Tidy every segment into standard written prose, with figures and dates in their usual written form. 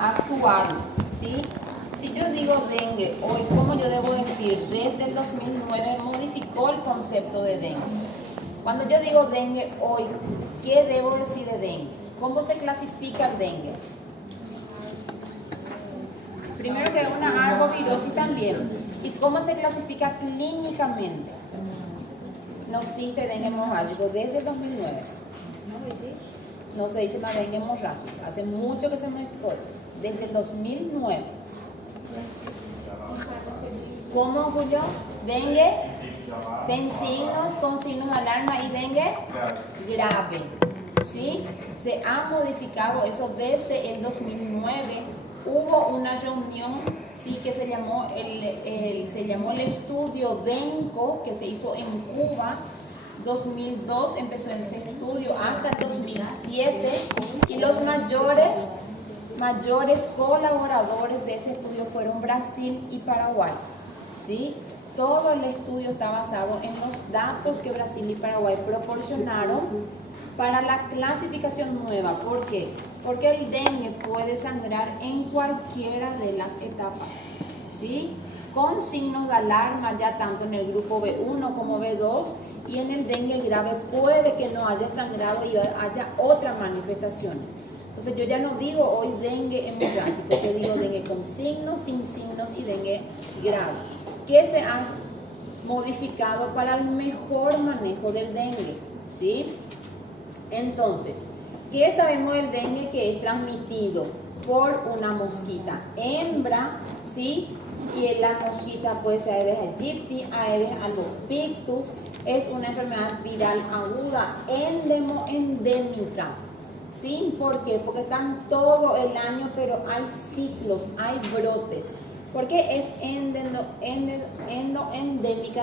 Actual, ¿sí? Si yo digo dengue hoy, ¿cómo yo debo decir? Desde el 2009 modificó el concepto de dengue. Cuando yo digo dengue hoy, ¿qué debo decir de dengue? ¿Cómo se clasifica el dengue? Primero que es una arbovirosis también. ¿Y cómo se clasifica clínicamente? No existe dengue hemorrágico desde el 2009. No se dice más dengue hemorrágico. Hace mucho que se modificó eso. Desde el 2009. ¿Cómo, Julio? Dengue sin signos, con signos de alarma y dengue grave. ¿Sí? Se ha modificado eso desde el 2009. Hubo una reunión, sí, que se llamó el estudio DENCO, que se hizo en Cuba. 2002 empezó ese estudio hasta el 2007 y los mayores colaboradores de ese estudio fueron Brasil y Paraguay, ¿sí? Todo el estudio está basado en los datos que Brasil y Paraguay proporcionaron para la clasificación nueva. ¿Por qué? Porque el dengue puede sangrar en cualquiera de las etapas, ¿sí? Con signos de alarma ya tanto en el grupo B1 como B2, y en el dengue grave puede que no haya sangrado y haya otras manifestaciones. Entonces yo ya no digo hoy dengue hemorrágico, yo digo dengue con signos, sin signos y dengue grave, que se ha modificado para el mejor manejo del dengue, ¿sí? Entonces, ¿qué sabemos del dengue? Que es transmitido por una mosquita hembra, ¿sí? Y la mosquita puede ser Aedes aegypti, Aedes albopictus. Es una enfermedad viral aguda, endémica. ¿Sí? ¿Por qué? Porque están todo el año, pero hay ciclos, hay brotes. Porque es endémica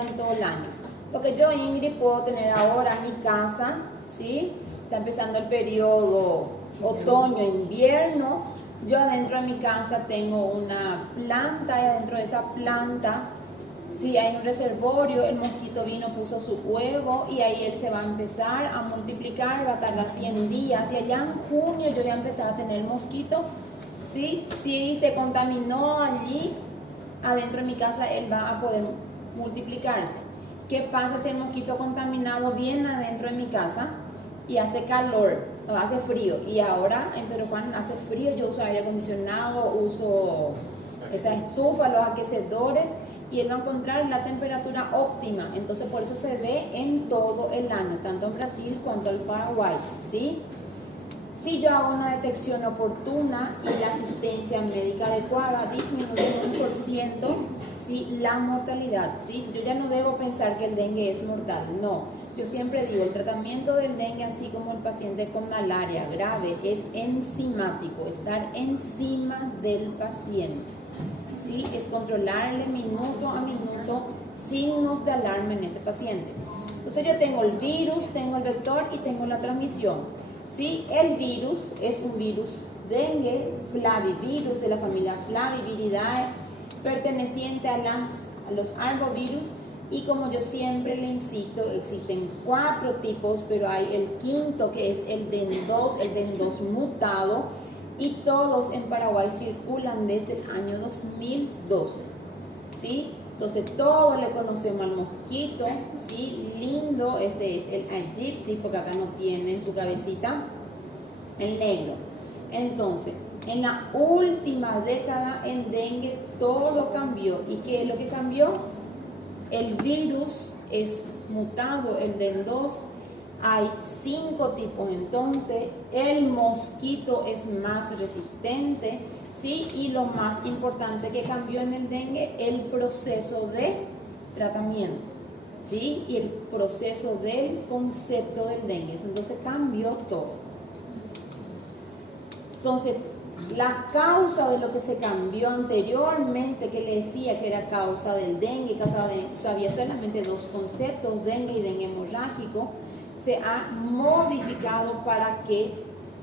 en todo el año. Lo que yo, Ingrid, puedo tener ahora en mi casa, ¿sí? Está empezando el periodo otoño-invierno. Yo adentro de mi casa tengo una planta y adentro de esa planta, sí, hay un reservorio, el mosquito vino, puso su huevo y ahí él se va a empezar a multiplicar, va a tardar 100 días y allá en junio yo voy a empezar a tener el mosquito, ¿sí? Si se contaminó allí adentro de mi casa, él va a poder multiplicarse. ¿Qué pasa si el mosquito contaminado viene adentro de mi casa y hace calor? Hace frío, y ahora en Pedro Juan hace frío, yo uso aire acondicionado, uso esa estufa, los aquecedores, y él va a encontrar la temperatura óptima. Entonces por eso se ve en todo el año, tanto en Brasil cuanto en Paraguay, ¿sí? Si yo hago una detección oportuna y la asistencia médica adecuada, disminuye en 1%, ¿sí? La mortalidad, ¿sí? Yo ya no debo pensar que el dengue es mortal, no. Yo siempre digo, el tratamiento del dengue, así como el paciente con malaria grave, es enzimático, estar encima del paciente, ¿sí? Es controlarle minuto a minuto signos de alarma en ese paciente. Entonces yo tengo el virus, tengo el vector y tengo la transmisión, ¿sí? El virus es un virus dengue, flavivirus, de la familia Flaviviridae, perteneciente a los arbovirus. Y como yo siempre le insisto, existen 4 tipos, pero hay el quinto, que es el DEN2 mutado, y todos en Paraguay circulan desde el año 2012, ¿sí? Entonces todos le conocemos al mosquito, ¿sí? Lindo, este es el Aegypti, porque acá no tiene en su cabecita el negro. Entonces, en la última década en dengue todo cambió. ¿Y qué es lo que cambió? El virus es mutado, el DEN2, hay 5 tipos, entonces el mosquito es más resistente, ¿sí? Y lo más importante que cambió en el dengue, el proceso de tratamiento, ¿sí? Y el proceso del concepto del dengue, entonces cambió todo. Entonces, la causa de lo que se cambió anteriormente, que le decía que era causa del dengue, había solamente 2 conceptos, dengue y dengue hemorrágico, se ha modificado para que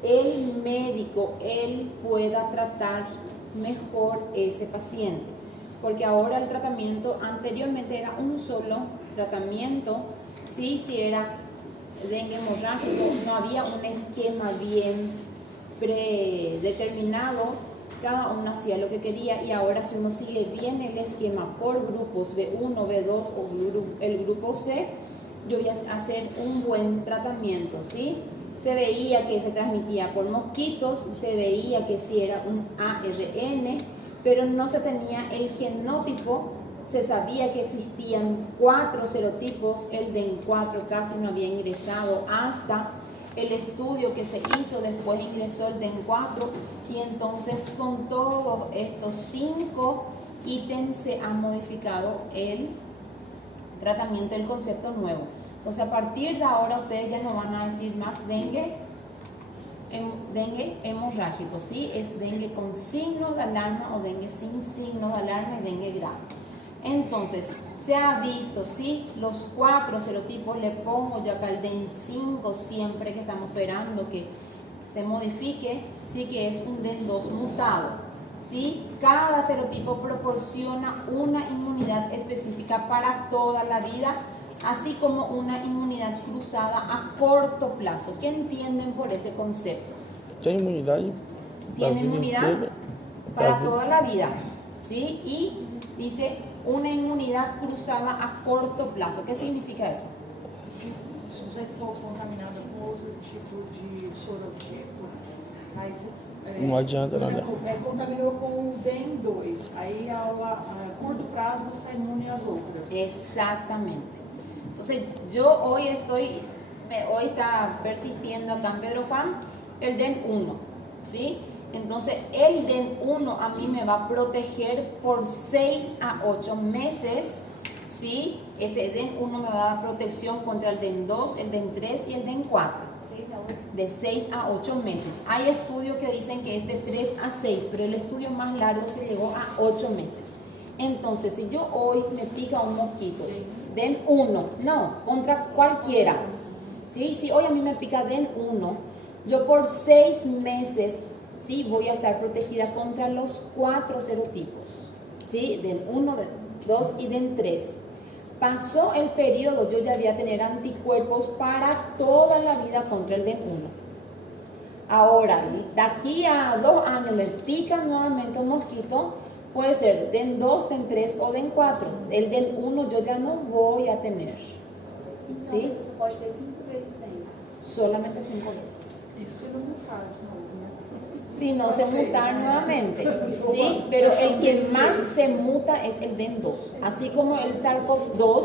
el médico, él pueda tratar mejor ese paciente. Porque ahora el tratamiento, anteriormente era un solo tratamiento, ¿sí? Si era dengue hemorrágico, no había un esquema bien predeterminado, cada uno hacía lo que quería, y ahora si uno sigue bien el esquema por grupos B1, B2 o el grupo C, yo voy a hacer un buen tratamiento, ¿sí? Se veía que se transmitía por mosquitos, se veía que sí era un ARN, pero no se tenía el genótipo. Se sabía que existían 4 serotipos, el DEN4 casi no había ingresado hasta el estudio que se hizo, después ingresó el DEN4, y entonces con todos estos 5 ítems se ha modificado el tratamiento del concepto nuevo. Entonces a partir de ahora ustedes ya no van a decir más dengue hemorrágico, ¿sí? Es dengue con signo de alarma o dengue sin signo de alarma y dengue grave. Entonces, se ha visto, ¿sí? Los 4 serotipos, le pongo ya acá el DEN5 siempre que estamos esperando que se modifique, ¿sí? Que es un DEN2 mutado, ¿sí? Cada serotipo proporciona una inmunidad específica para toda la vida, así como una inmunidad cruzada a corto plazo. ¿Qué entienden por ese concepto? Tiene inmunidad para toda la vida, ¿sí? Y dice una inmunidad cruzada a corto plazo. ¿Qué significa eso? Se você for contaminado com outro tipo de sorotipo, aí você, não adianta nada. Contaminou com o DEN2, aí a curto prazo você está imune às outras. Exactamente. Entonces yo hoy está persistiendo acá en Pedro Juan el DEN1, ¿sí? Entonces el DEN1 a mí me va a proteger por 6 a 8 meses, ¿sí? Ese DEN1 me va a dar protección contra el DEN2, el DEN3 y el DEN4. De 6 a 8 meses. Hay estudios que dicen que es de 3 a 6, pero el estudio más largo se llegó a 8 meses. Entonces, si yo hoy me pica un mosquito, DEN1, no, contra cualquiera, ¿sí? Si hoy a mí me pica DEN1, yo por 6 meses, ¿sí? Voy a estar protegida contra los 4 serotipos, ¿sí? DEN1, DEN2 y DEN3. Pasó el periodo, yo ya voy a tener anticuerpos para toda la vida contra el DEN1. Ahora, de aquí a 2 años me pica nuevamente un mosquito, puede ser DEN2, DEN3 o DEN4. El DEN1 yo ya no voy a tener. Então, ¿Sí? isso pode ter 5 vezes dengue. Solamente 5 veces. Isso se não mutar de novo, né? Si no se mutar nuevamente, ¿sí? Pero el que más se muta es el DEN2. Así como el SARS-CoV-2,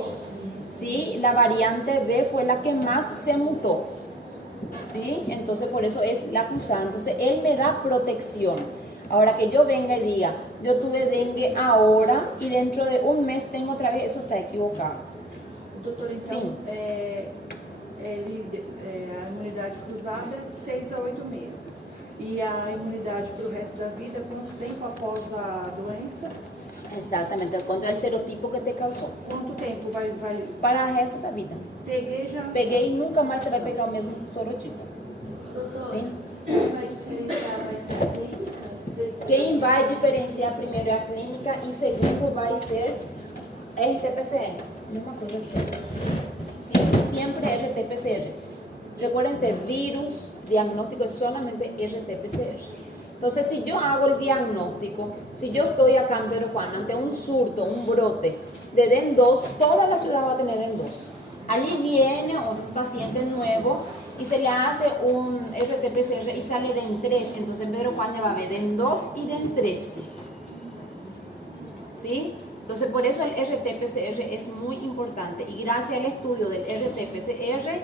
¿sí? La variante B fue la que más se mutó, ¿sí? Entonces por eso es la cruzada. Entonces él me da protección. Ahora que yo venga y diga, yo tuve dengue ahora y dentro de un mes tengo otra vez, eso está equivocado. Doutor, então, Sim. A imunidade cruzada é de 6 a 8 meses. E a imunidade para o resto da vida, quanto tempo após a doença? Exactamente, contra el serotipo que te causó. Quanto tempo vai Para el resto de la vida. peguei já? Peguei y nunca más se va a pegar el mismo sorotipo. Doutor, Sim? vai diferenciar, vai ser a clínica? Quem vai diferenciar primeiro é a clínica e segundo vai ser RT-PCR. Mesma coisa de sempre. Sí, siempre RT-PCR. Recuérdense, virus, diagnóstico es solamente RT-PCR. Entonces, si yo hago el diagnóstico, si yo estoy acá en Pedro Juan ante un surto, un brote de DEN2, toda la ciudad va a tener DEN2. Allí viene un paciente nuevo y se le hace un RT-PCR y sale DEN3. Entonces en Pedro Juan ya va a haber DEN2 y DEN3. ¿Sí? Entonces por eso el RT-PCR es muy importante. Y gracias al estudio del RT-PCR,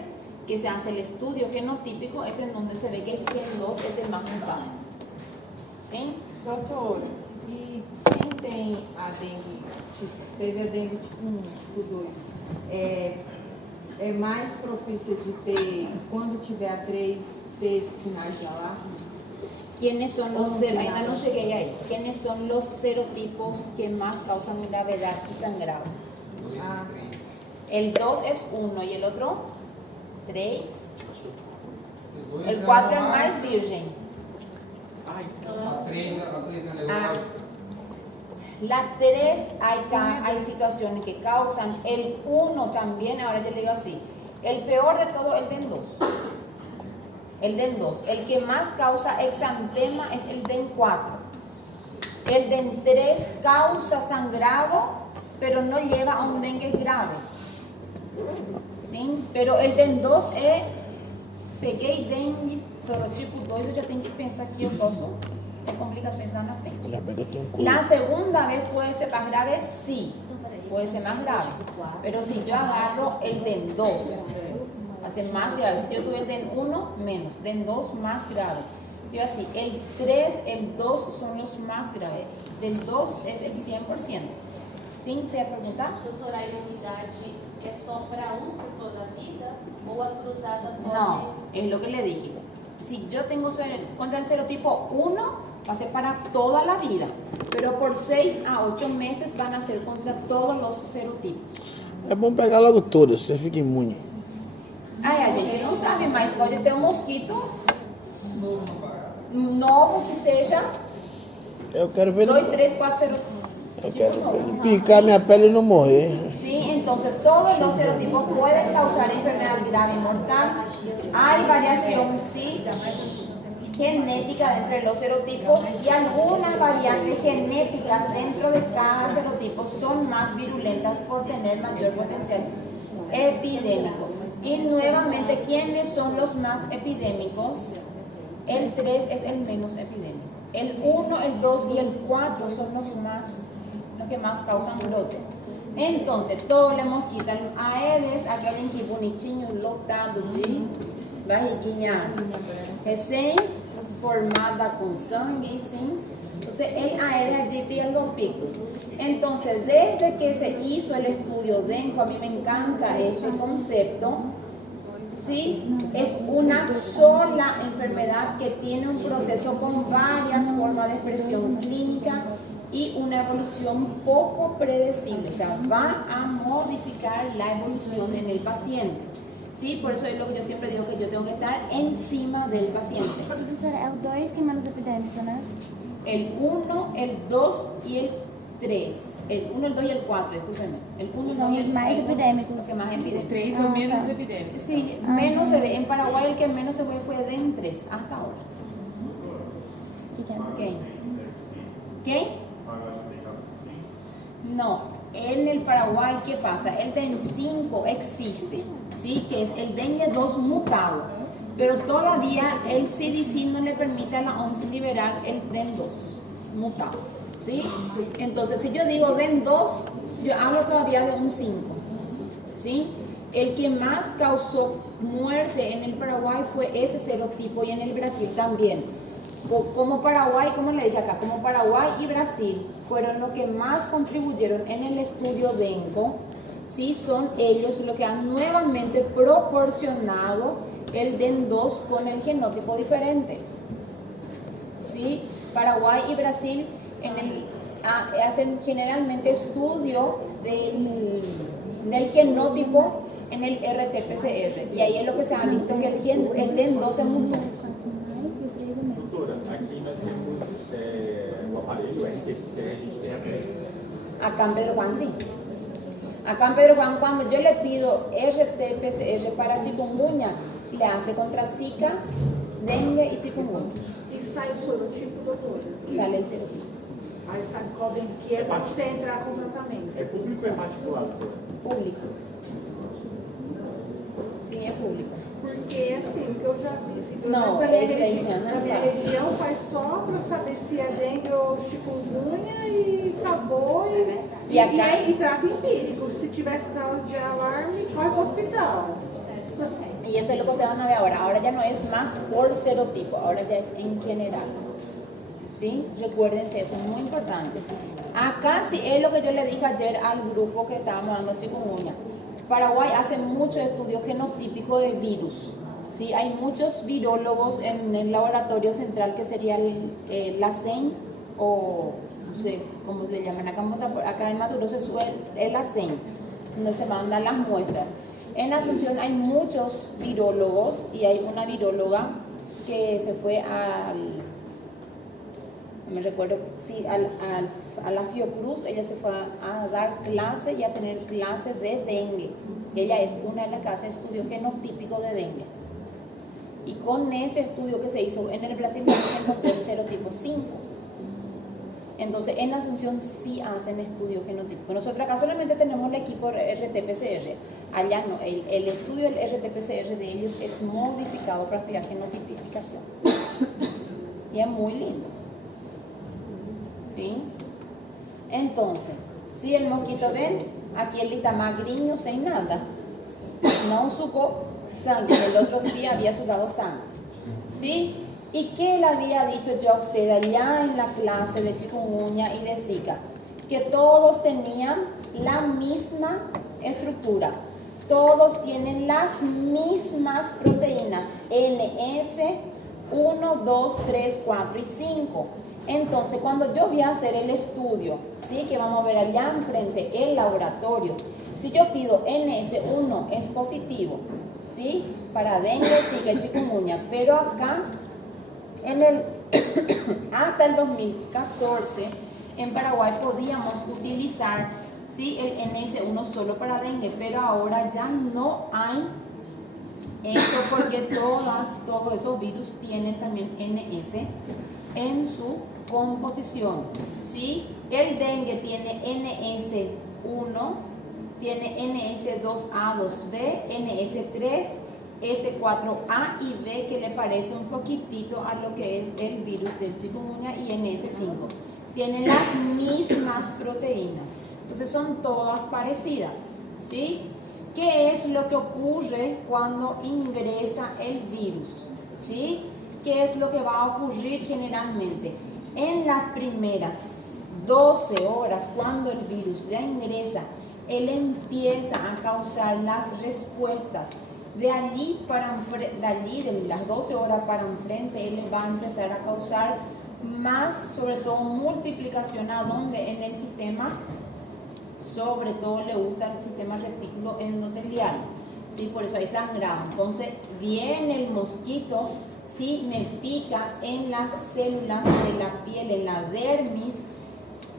que se hace el estudio genotípico, es en donde se ve que el gen 2 es el más mutado. ¿Sí? Doutor, e quem tem a dengue, teve a dengue tipo 1, tipo 2, é mais propícia de ter, quando tiver a 3, ter sinais de alarme? ¿Quiénes son los ainda no llegué ahí? ¿Quiénes son los serotipos que más causan gravedad y sangrado? Ah, El 2 es 1 y el otro 3. El 4 es más virgen. ai, La 3 hay situaciones que causan. El 1 también, ahora yo le digo así. El peor de todo es el DEN2. el DEN 2. El que más causa exantema es el DEN 4. El DEN 3 causa sangrado, pero no lleva a un dengue grave. ¿Sí? Pero el DEN 2 é peguei dengue, sorotipo 2, eu já tenho que pensar que eu posso ter complicações lá na frente. La pega tiene un culo. La segunda vez puede ser más grave, sí, puede ser más grave. Pero si yo agarro el DEN 2, va a ser más grave. Si yo tuve el DEN 1, menos. DEN 2, más grave. Yo así, el 3, el 2 son los más graves. Del 2 es el 100%. ¿Sí? ¿Se va a preguntar? Doutora, a imunidade é só para por toda a vida ou a cruzada pode... No, es lo que le dije. Si yo tengo contra el serotipo 1, va a ser para toda la vida. Pero por 6 a 8 meses van a ser contra todos los serotipos. É bom pegar logo todas, você fica imune. Aí a gente não sabe, mas pode ter um mosquito novo que seja Eu quero ver 2, 3, 4 serotipos. Eu quero ver ele picar minha pele e não morrer. Sí, entonces todos los serotipos pueden causar enfermedad grave y mortal. Hay variación, sí, genética dentro de los serotipos y algunas variantes genéticas dentro de cada serotipo son más virulentas por tener mayor potencial epidémico. Y nuevamente, ¿quiénes son los más epidémicos? El 3 es el menos epidémico. El 1, el 2 y el 4 son los que más causan brote. Entonces, todo le mosquita Aedes, aquele que bonitinho, lotado de barriguinha recém-formada com sangue, sim. Entonces, el Aedes aegypti y el Pictus. Entonces, desde que se hizo el estudio DENCO, a mí me encanta este concepto, ¿sí? Es una sola enfermedad que tiene un proceso con varias formas de expresión clínica y una evolución poco predecible, o sea, va a modificar la evolución en el paciente. Sí, por eso es lo que yo siempre digo, que yo tengo que estar encima del paciente. Professora, é o 2 que é menos epidêmico, né? El 1, el 2 y el 3. El 1, el 2 y el 4, discúlpenme. El 1, el 2 y el Los más epidémicos. Los que más epidémicos. 3 son menos tá. epidémicos. Sí, menos se ve. En Paraguay el que menos se ve fue DEN 3 hasta ahora. ¿Quién? ¿Quién? No, en el Paraguay, ¿qué pasa? El DEN 5 existe, ¿sí? Que es el dengue 2 mutado, pero todavía el CDC no le permite a la OMS liberar el DEN 2 mutado, ¿sí? Entonces, si yo digo DEN 2, yo hablo todavía de un 5, ¿sí? El que más causó muerte en el Paraguay fue ese serotipo y en el Brasil también. Como Paraguay, como le dije acá, como Paraguay y Brasil fueron los que más contribuyeron en el estudio DENCO, ¿sí? Son ellos los que han nuevamente proporcionado el DEN 2 con el genotipo diferente, ¿sí? Paraguay y Brasil hacen generalmente estudio del genotipo en el RT-PCR y ahí es lo que se ha visto que el DEN 2 se mutó. Aqui nós temos o aparelho RT-PCR, a gente tem a técnica. Acá en Pedro Juan sí. Acá en Pedro Juan, cuando yo le pido RT-PCR para chikungunya, le hace contra Zika, dengue y chikungunya. E sai o sorotipo, doutora? Sale el serotipo. Aí sabe qual bem que é para você entrar com tratamento. É público ou é particular, doutora? Público. Sim, é público. Porque assim, o que eu já vi, assim, pelo Não, menos esse daí na não, minha tá. região faz só para saber se é dengue ou chikungunya e acabou. E acá- e trato empírico. Se tiver sinal de alarme, vai para o hospital. Y eso es lo que ustedes van a ver ahora. Ahora ya no es más por serotipo, ahora ya es en general. ¿Sí? Recuérdense, eso es muy importante. Acá sí es lo que yo le dije ayer al grupo que estábamos dando chikungunya. Paraguay hace muchos estudios genotípicos de virus. ¿Sí? Hay muchos virólogos en el laboratorio central que sería la CEN o no sé cómo le llaman acá en Mato Grosso es la CEN, donde se mandan las muestras. En Asunción hay muchos virólogos y hay una viróloga que se fue no me recuerdo, sí, a la Fiocruz. Ella se fue a dar clases y a tener clases de dengue. Ella es una de las que hace estudios genotípicos de dengue. Y con ese estudio que se hizo en el Brasil se encontró el serotipo 5. Entonces, en la Asunción sí hacen estudio genotípico. Nosotros acá solamente tenemos el equipo RT-PCR. Allá no. El estudio del RT-PCR de ellos es modificado para estudiar genotipificación. Y es muy lindo. ¿Sí? Entonces, si el mosquito ven, aquí él está magriño sin nada. No supo sangre, el otro sí había sudado sangre. ¿Sí? ¿Y qué le había dicho yo a usted allá en la clase de chikungunya y de Zika? Que todos tenían la misma estructura. Todos tienen las mismas proteínas NS 1, 2, 3, 4 y 5. Entonces, cuando yo voy a hacer el estudio, ¿sí? Que vamos a ver allá enfrente, el laboratorio, si yo pido NS1 es positivo, ¿sí? Para dengue, Zika y chikungunya, pero acá hasta el 2014 en Paraguay podíamos utilizar, ¿sí? El NS1 solo para dengue, pero ahora ya no hay eso porque todos esos virus tienen también NS en su composición, ¿sí? El dengue tiene NS1, tiene NS2A, 2B, NS3, S4A y B, que le parece un poquitito a lo que es el virus del chikungunya, y NS5. Tienen las mismas proteínas, entonces son todas parecidas, ¿sí? ¿Qué es lo que ocurre cuando ingresa el virus? ¿Sí? ¿Qué es lo que va a ocurrir generalmente? En las primeras 12 horas, cuando el virus ya ingresa, él empieza a causar las respuestas. De allí de las 12 horas para enfrente, él va a empezar a causar más, sobre todo multiplicación, a donde en el sistema, sobre todo le gusta el sistema retículo endotelial, ¿sí? Por eso hay sangrado. Entonces viene el mosquito, ¿sí? Me pica en las células de la piel, en la dermis,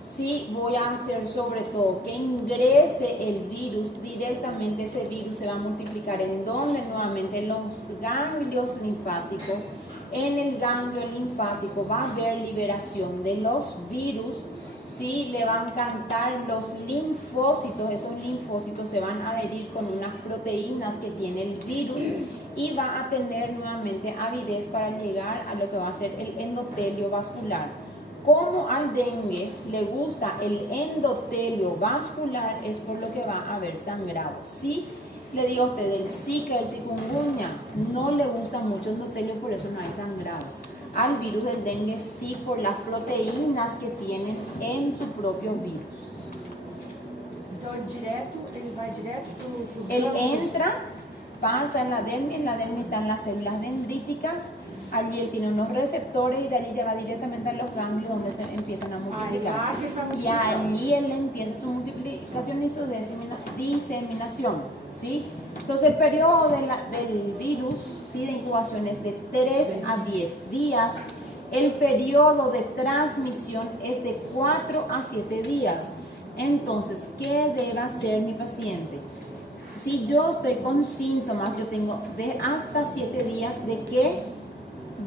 ¿sí? Voy a hacer sobre todo que ingrese el virus directamente. Ese virus se va a multiplicar en donde nuevamente en los ganglios linfáticos. En el ganglio linfático va a haber liberación de los virus, ¿sí? Le van a cantar los linfocitos. Esos linfocitos se van a adherir con unas proteínas que tiene el virus y va a tener nuevamente avidez para llegar a lo que va a ser el endotelio vascular. Como al dengue le gusta el endotelio vascular, es por lo que va a haber sangrado. Si le digo a usted, el Zika, el chikungunya, no le gusta mucho el endotelio, por eso no hay sangrado. Al virus del dengue sí, por las proteínas que tienen en su propio virus. Entonces, ele vai direto para Él entra, pasa en la dermis están las células dendríticas. Allí él tiene unos receptores y de allí ya va directamente a los ganglios donde se empiezan a multiplicar. Y allí él empieza su multiplicación y su diseminación, ¿sí? Entonces el periodo del virus, ¿sí? De incubación es de 3 a 10 días. El periodo de transmisión es de 4 a 7 días. Entonces, ¿qué debe hacer mi paciente? Si yo estoy con síntomas, yo tengo de hasta 7 días de que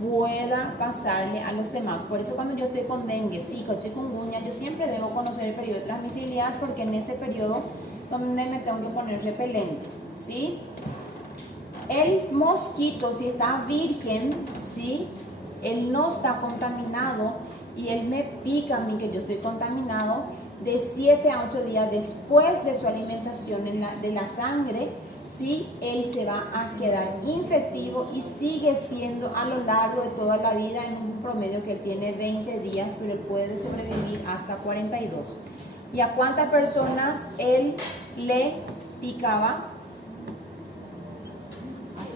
pueda pasarle a los demás. Por eso cuando yo estoy con dengue, Zika o chikungunya, yo siempre debo conocer el periodo de transmisibilidad, porque en ese periodo donde me tengo que poner repelente, ¿sí? El mosquito, si está virgen, ¿sí? Él no está contaminado y él me pica a mí que yo estoy contaminado, de 7 a 8 días después de su alimentación de la sangre, ¿sí? Él se va a quedar infectivo y sigue siendo a lo largo de toda la vida, en un promedio que él tiene 20 días, pero él puede sobrevivir hasta 42. ¿Y a cuántas personas él le picaba?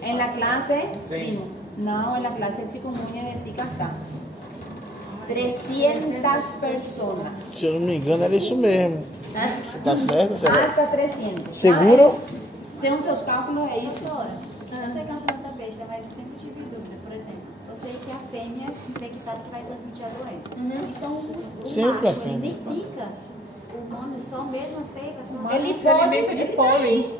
En la clase, Sí. no, en la clase de chikungunya de Zika está 300 personas. Se eu não me engano, era isso mesmo. Tá certo? Será? Hasta 300. Seguro? Segundo seus cálculos, é isso? Doutora, eu sei que é uma pergunta besta, mas eu sempre tive dúvida. Por exemplo, eu sei que a fêmea infectada que vai transmitir a doença. Então, o Sempre a macho, ele fêmea. nem pica o homem só mesmo a seca? Só Ele se alimenta de pólen.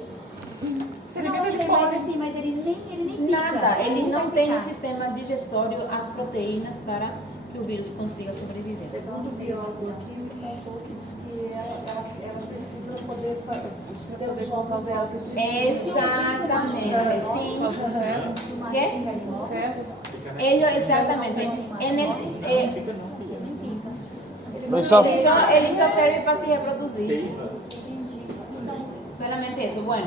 Mas assim, mas ele nem pica. Nada, ele não vai tem no picar. sistema digestório as proteínas para que o vírus consiga sobreviver. Segundo o biólogo aqui, me contou que diz que ela precisa poder ter os ovos dela. Exatamente, sim. ¿Qué? Ellos, exactamente. En el, Mas só, ele só serve para se reproduzir. Solamente eso. Bueno,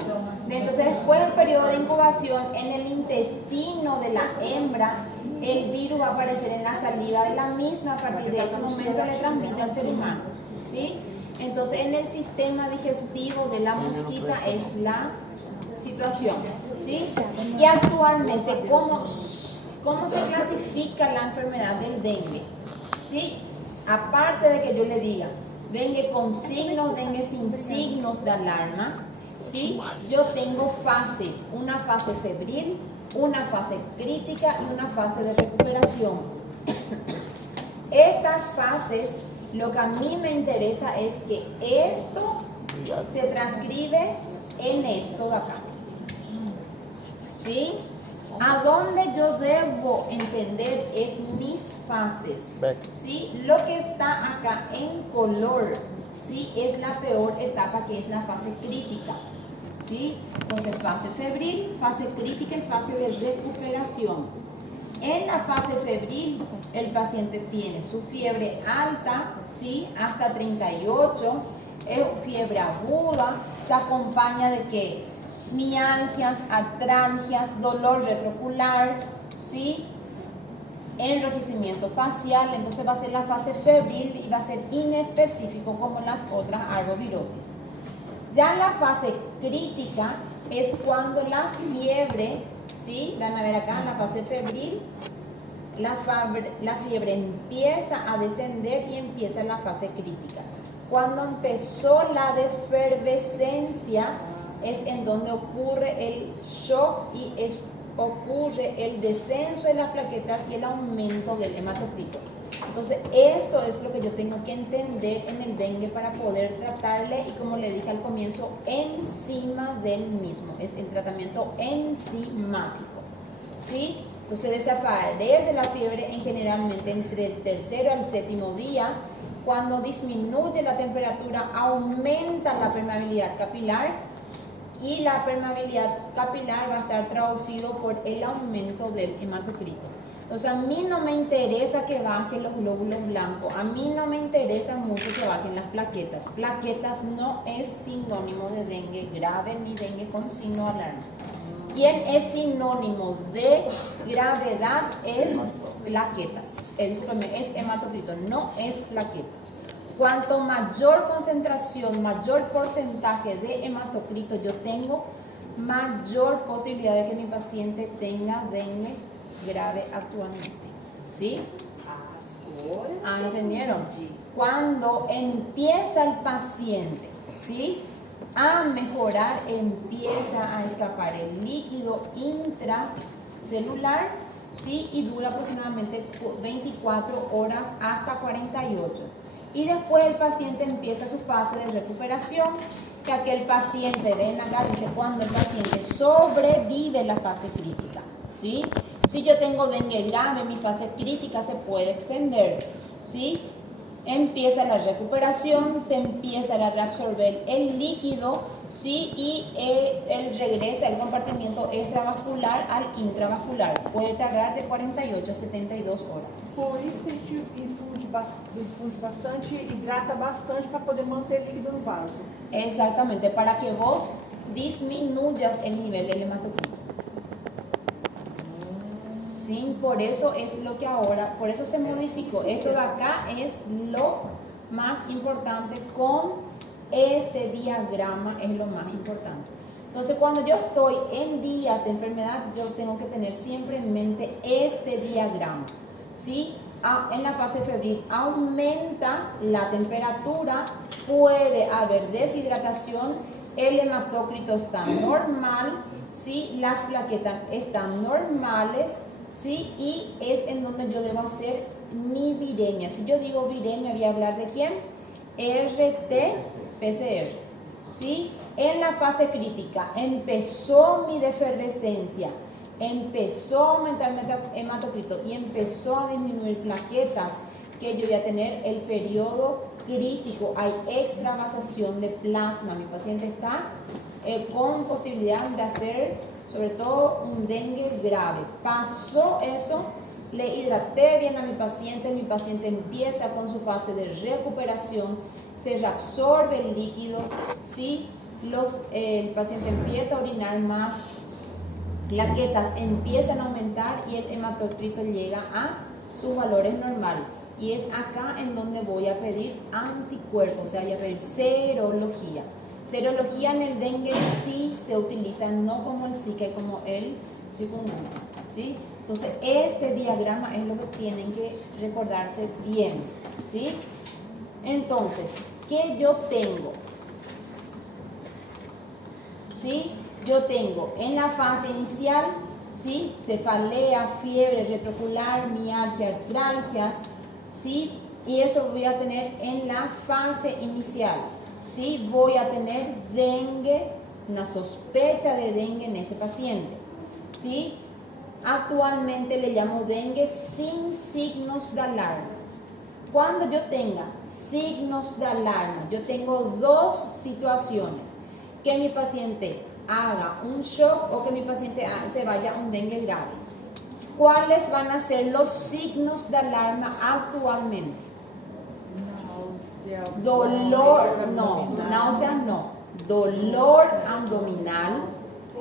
entonces después del periodo de incubación, en el intestino de la hembra, el virus va a aparecer en la saliva de la misma. A partir de ese momento le transmite al ser humano, ¿sí? Entonces en el sistema digestivo de la mosquita es la situación, ¿sí? Y actualmente, ¿cómo se clasifica la enfermedad del dengue? ¿Sí? Aparte de que yo le diga dengue con signos, dengue sin signos de alarma, ¿sí? Yo tengo fases, una fase febril, una fase crítica y una fase de recuperación. Estas fases, lo que a mí me interesa es que esto se transcribe en esto de acá, ¿sí? A donde yo debo entender es mis fases, ¿sí? Lo que está acá en color, ¿sí? Es la peor etapa, que es la fase crítica, ¿sí? Entonces fase febril, fase crítica y fase de recuperación. En la fase febril el paciente tiene su fiebre alta, ¿sí? Hasta 38, fiebre aguda, se acompaña de ¿qué? Mialgias, artralgias, dolor retroocular, ¿sí? Enrojecimiento facial. Entonces va a ser la fase febril y va a ser inespecífico como las otras arbovirosis. Ya la fase crítica es cuando la fiebre, ¿sí? Van a ver acá en la fase febril, la fiebre empieza a descender y empieza la fase crítica. Cuando empezó la defervescencia es en donde ocurre el shock y ocurre el descenso de las plaquetas y el aumento del hematocrito. Entonces esto es lo que yo tengo que entender en el dengue para poder tratarle, y como le dije al comienzo, encima del mismo, es el tratamiento enzimático, ¿sí? Entonces desaparece la fiebre generalmente entre el tercero al séptimo día. Cuando disminuye la temperatura, aumenta la permeabilidad capilar, y la permeabilidad capilar va a estar traducido por el aumento del hematocrito. Entonces a mí no me interesa que bajen los glóbulos blancos, a mí no me interesa mucho que bajen las plaquetas. Plaquetas no es sinónimo de dengue grave ni dengue con signo de alarma. ¿Quién es sinónimo de gravedad? Es plaquetas, es hematocrito, no es plaquetas. Cuanto mayor concentración, mayor porcentaje de hematocrito yo tengo, mayor posibilidad de que mi paciente tenga dengue grave actualmente, ¿sí? ¿Entendieron? Cuando empieza el paciente, ¿sí?, a mejorar, empieza a escapar el líquido intracelular, ¿sí?, y dura aproximadamente 24 horas hasta 48. Y después el paciente empieza su fase de recuperación, que aquel paciente, ven acá, dice cuando el paciente sobrevive la fase crítica, ¿sí? Si yo tengo dengue grave, mi fase crítica se puede extender, ¿sí? Empieza la recuperación, se empieza a reabsorber el líquido, ¿sí? Y él regresa el compartimiento extravascular al intravascular. Puede tardar de 48 a 72 horas. Por isso que a gente infunde bastante, hidrata bastante para poder manter líquido no vaso. Exactamente, para que vos disminuyas el nivel del hematocrito. Sí, por eso es lo que ahora, por eso se modificó. Esto de acá es lo más importante, con este diagrama es lo más importante. Entonces, cuando yo estoy en días de enfermedad, yo tengo que tener siempre en mente este diagrama, ¿sí? En la fase febril aumenta la temperatura, puede haber deshidratación, el hematocrito está normal, ¿sí? Las plaquetas están normales, ¿sí? Y es en donde yo debo hacer mi viremia. Si yo digo viremia, voy a hablar de quién? RT-PCR, ¿sí? En la fase crítica empezó mi defervescencia, empezó a aumentar el hematocrito y empezó a disminuir plaquetas, que yo voy a tener el periodo crítico, hay extravasación de plasma, mi paciente está con posibilidad de hacer sobre todo un dengue grave. Pasó eso, le hidraté bien a mi paciente empieza con su fase de recuperación, se reabsorben líquidos, ¿sí? El paciente empieza a orinar más, plaquetas empiezan a aumentar y el hematocrito llega a sus valores normales. Y es acá en donde voy a pedir anticuerpos, o sea, voy a pedir serología. Serología en el dengue sí se utiliza, no como el Zika y como el chikungunya, ¿sí? Entonces, este diagrama es lo que tienen que recordarse bien, ¿sí? Entonces, ¿qué yo tengo? ¿Sí? Yo tengo en la fase inicial, ¿sí? Cefalea, fiebre retroocular, mialgia, artralgias, ¿sí? Y eso voy a tener en la fase inicial, ¿sí? Voy a tener dengue, una sospecha de dengue en ese paciente, ¿sí? Actualmente le llamo dengue sin signos de alarma. Cuando yo tenga signos de alarma, yo tengo dos situaciones: que mi paciente haga un shock o que mi paciente se vaya a un dengue grave. ¿Cuáles van a ser los signos de alarma actualmente? Dolor, no, náuseas no. Dolor abdominal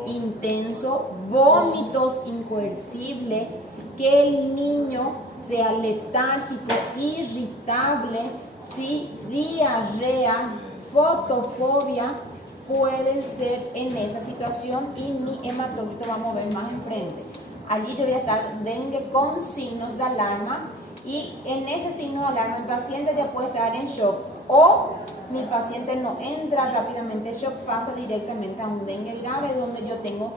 intenso, vómitos incoercibles, que el niño sea letárgico, irritable, ¿sí? Diarrea, fotofobia, pueden ser en esa situación y mi hematocrito va a mover más enfrente. Allí yo voy a estar dengue con signos de alarma y en ese signo de alarma el paciente ya puede estar en shock o mi paciente no entra rápidamente en shock, pasa directamente a un dengue grave donde yo tengo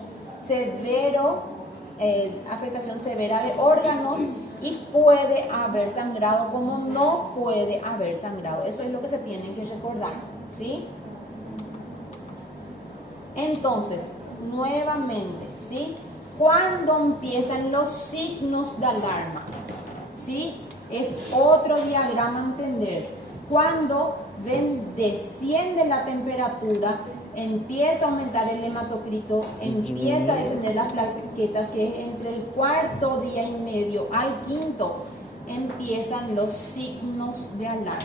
afectación severa de órganos y puede haber sangrado como no puede haber sangrado. Eso es lo que se tienen que recordar, ¿sí? Entonces, nuevamente, ¿sí? ¿Cuándo empiezan los signos de alarma? ¿Sí? Es otro diagrama a entender. Cuando desciende la temperatura, empieza a aumentar el hematocrito, empieza a descender las plaquetas, que es entre el cuarto día y medio al quinto, empiezan los signos de alarma,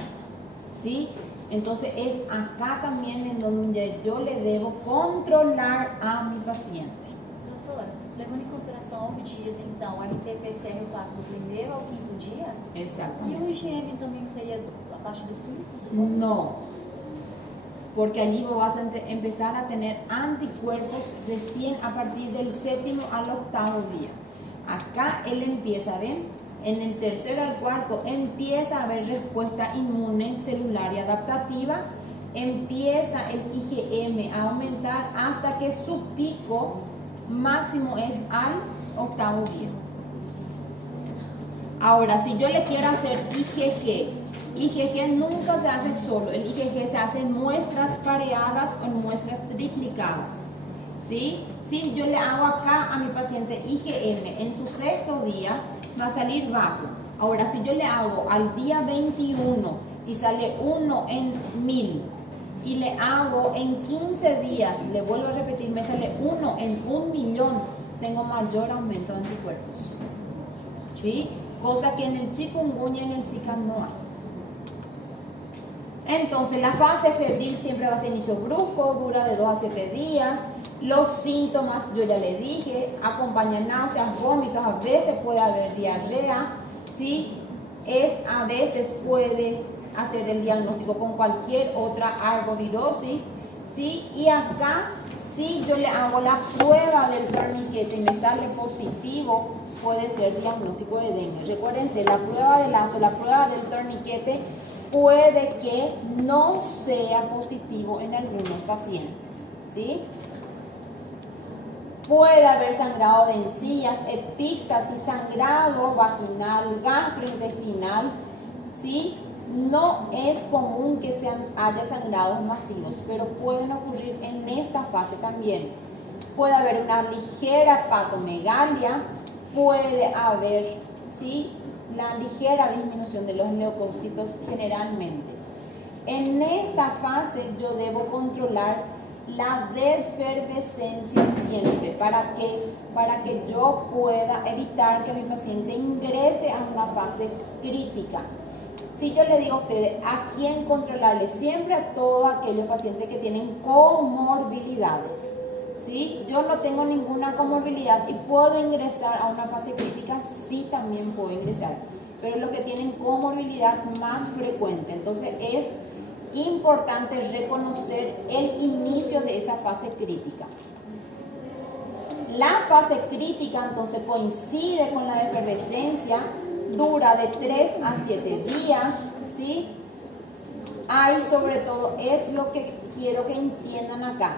¿sí? Entonces es acá también en donde yo le debo controlar a mi paciente. Doutora, levando em consideração os dias, então, a RT-PCR eu faço do primeiro ao quinto dia? Exacto. E o IgM também seria a partir do quinto? No, porque allí vos vas a empezar a tener anticuerpos recién a partir del séptimo al octavo día. Acá él empieza, ¿ven? En el tercero al cuarto empieza a haber respuesta inmune celular y adaptativa, empieza el IgM a aumentar hasta que su pico máximo es al octavo día. Ahora, si yo le quiero hacer IgG nunca se hace solo, el IgG se hace en muestras pareadas o en muestras triplicadas, ¿sí? Si yo le hago acá a mi paciente IgM en su sexto día, va a salir bajo. Ahora, si yo le hago al día 21 y sale 1 en 1000 y le hago en 15 días, le vuelvo a repetir, me sale 1 en 1.000.000, tengo mayor aumento de anticuerpos, ¿sí? Cosa que en el chikungunya y en el Zika no hay. Entonces, la fase febril siempre va a ser inicio brusco, dura de 2 a 7 días. Los síntomas, yo ya le dije, acompañan náuseas, vómitos, a veces puede haber diarrea, ¿sí? A veces puede hacer el diagnóstico con cualquier otra arbovirosis, ¿sí? Y acá, si yo le hago la prueba del torniquete y me sale positivo, puede ser diagnóstico de dengue. Recuérdense, la prueba del lazo, la prueba del torniquete, puede que no sea positivo en algunos pacientes, ¿sí? Puede haber sangrado de encías, epístasis, sangrado vaginal, gastrointestinal, ¿sí? No es común que haya sangrados masivos, pero pueden ocurrir en esta fase también. Puede haber una ligera patomegalia, puede haber, ¿sí?, la ligera disminución de los leucocitos generalmente. En esta fase yo debo controlar la defervescencia siempre. ¿Para qué? Para que yo pueda evitar que mi paciente ingrese a una fase crítica. Si yo le digo a ustedes a quién controlarle, siempre a todos aquellos pacientes que tienen comorbilidades. ¿Sí? Yo no tengo ninguna comorbilidad y puedo ingresar a una fase crítica, sí, también puedo ingresar, pero los que tienen comorbilidad más frecuente. Entonces es importante reconocer el inicio de esa fase crítica. La fase crítica entonces coincide con la efervescencia, dura de 3 a 7 días, ¿sí? Hay sobre todo, es lo que quiero que entiendan acá,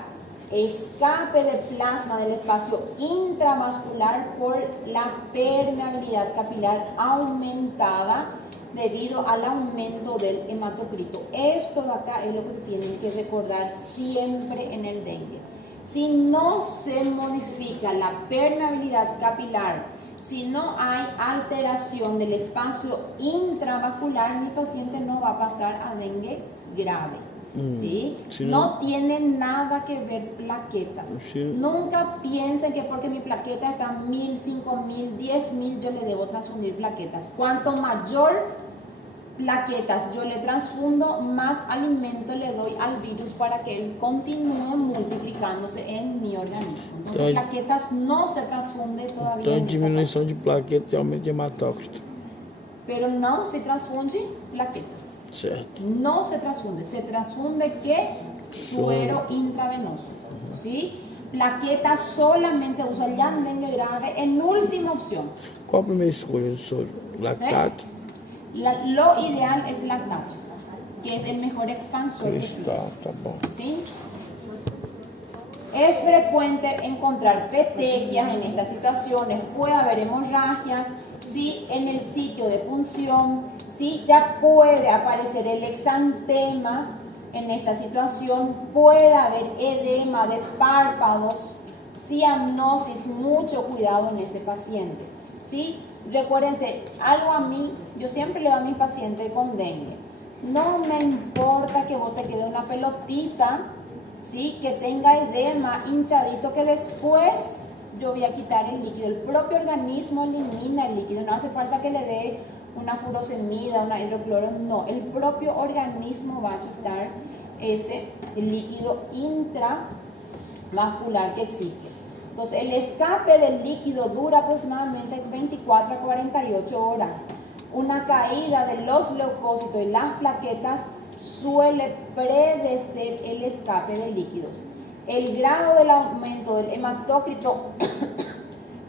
escape de plasma del espacio intravascular por la permeabilidad capilar aumentada debido al aumento del hematocrito. Esto de acá es lo que se tiene que recordar siempre en el dengue. Si no se modifica la permeabilidad capilar, si no hay alteración del espacio intravascular, mi paciente no va a pasar a dengue grave. ¿Sí? Sí, no tiene nada que ver plaquetas. Sí. Nunca piensen que porque mi plaqueta está 1000, 5000, 10.000 yo le debo transfundir plaquetas. Cuanto mayor plaquetas yo le transfundo, más alimento le doy al virus para que él continúe multiplicándose en mi organismo. Entonces, plaquetas no se transfunde todavía. Então, diminuição de plaquetas e aumento de hematócrito. Pero no se transfunde plaquetas. Certo. No se transfunde ¿qué? Suero intravenoso, ¿sí? Plaquetas solamente usa ya en dengue grave en última opción. Qual a primeira escolha do soro? Lactato? Lo ideal es lactato, que es el mejor expansor que existe. Cristal, tá bom. ¿Sí? Es frecuente encontrar petequias en estas situaciones, puede haber hemorragias, ¿sí?, en el sitio de punción, ¿sí? Ya puede aparecer el exantema en esta situación, puede haber edema de párpados, cianosis, mucho cuidado en ese paciente, ¿sí? Recuérdense, algo a mí, yo siempre le digo a mis pacientes con dengue, no me importa que vos te quede una pelotita, ¿sí?, que tenga edema, hinchadito, que después yo voy a quitar el líquido. El propio organismo elimina el líquido, no hace falta que le dé una furosemida, una hidrocloro, no, el propio organismo va a quitar ese líquido intravascular que existe. Entonces, el escape del líquido dura aproximadamente 24 a 48 horas. Una caída de los leucocitos y las plaquetas suele predecer el escape de líquidos. El grado del aumento del hematócrito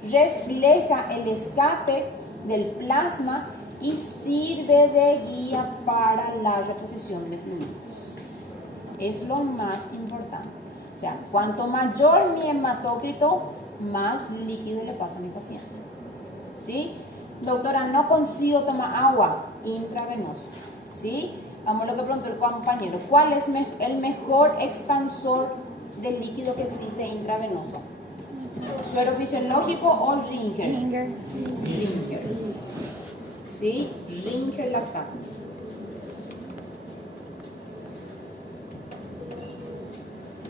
refleja el escape del plasma y sirve de guía para la reposición de fluidos. Es lo más importante. O sea, cuanto mayor mi hematócrito, más líquido le paso a mi paciente. ¿Sí? Doctora, no consigo tomar agua intravenosa. ¿Sí? Vamos a lo que preguntó el compañero. ¿Cuál es el mejor expansor del líquido que existe intravenoso? ¿Suero fisiológico o Ringer? Ringer. ¿Sí? Ringer lactato.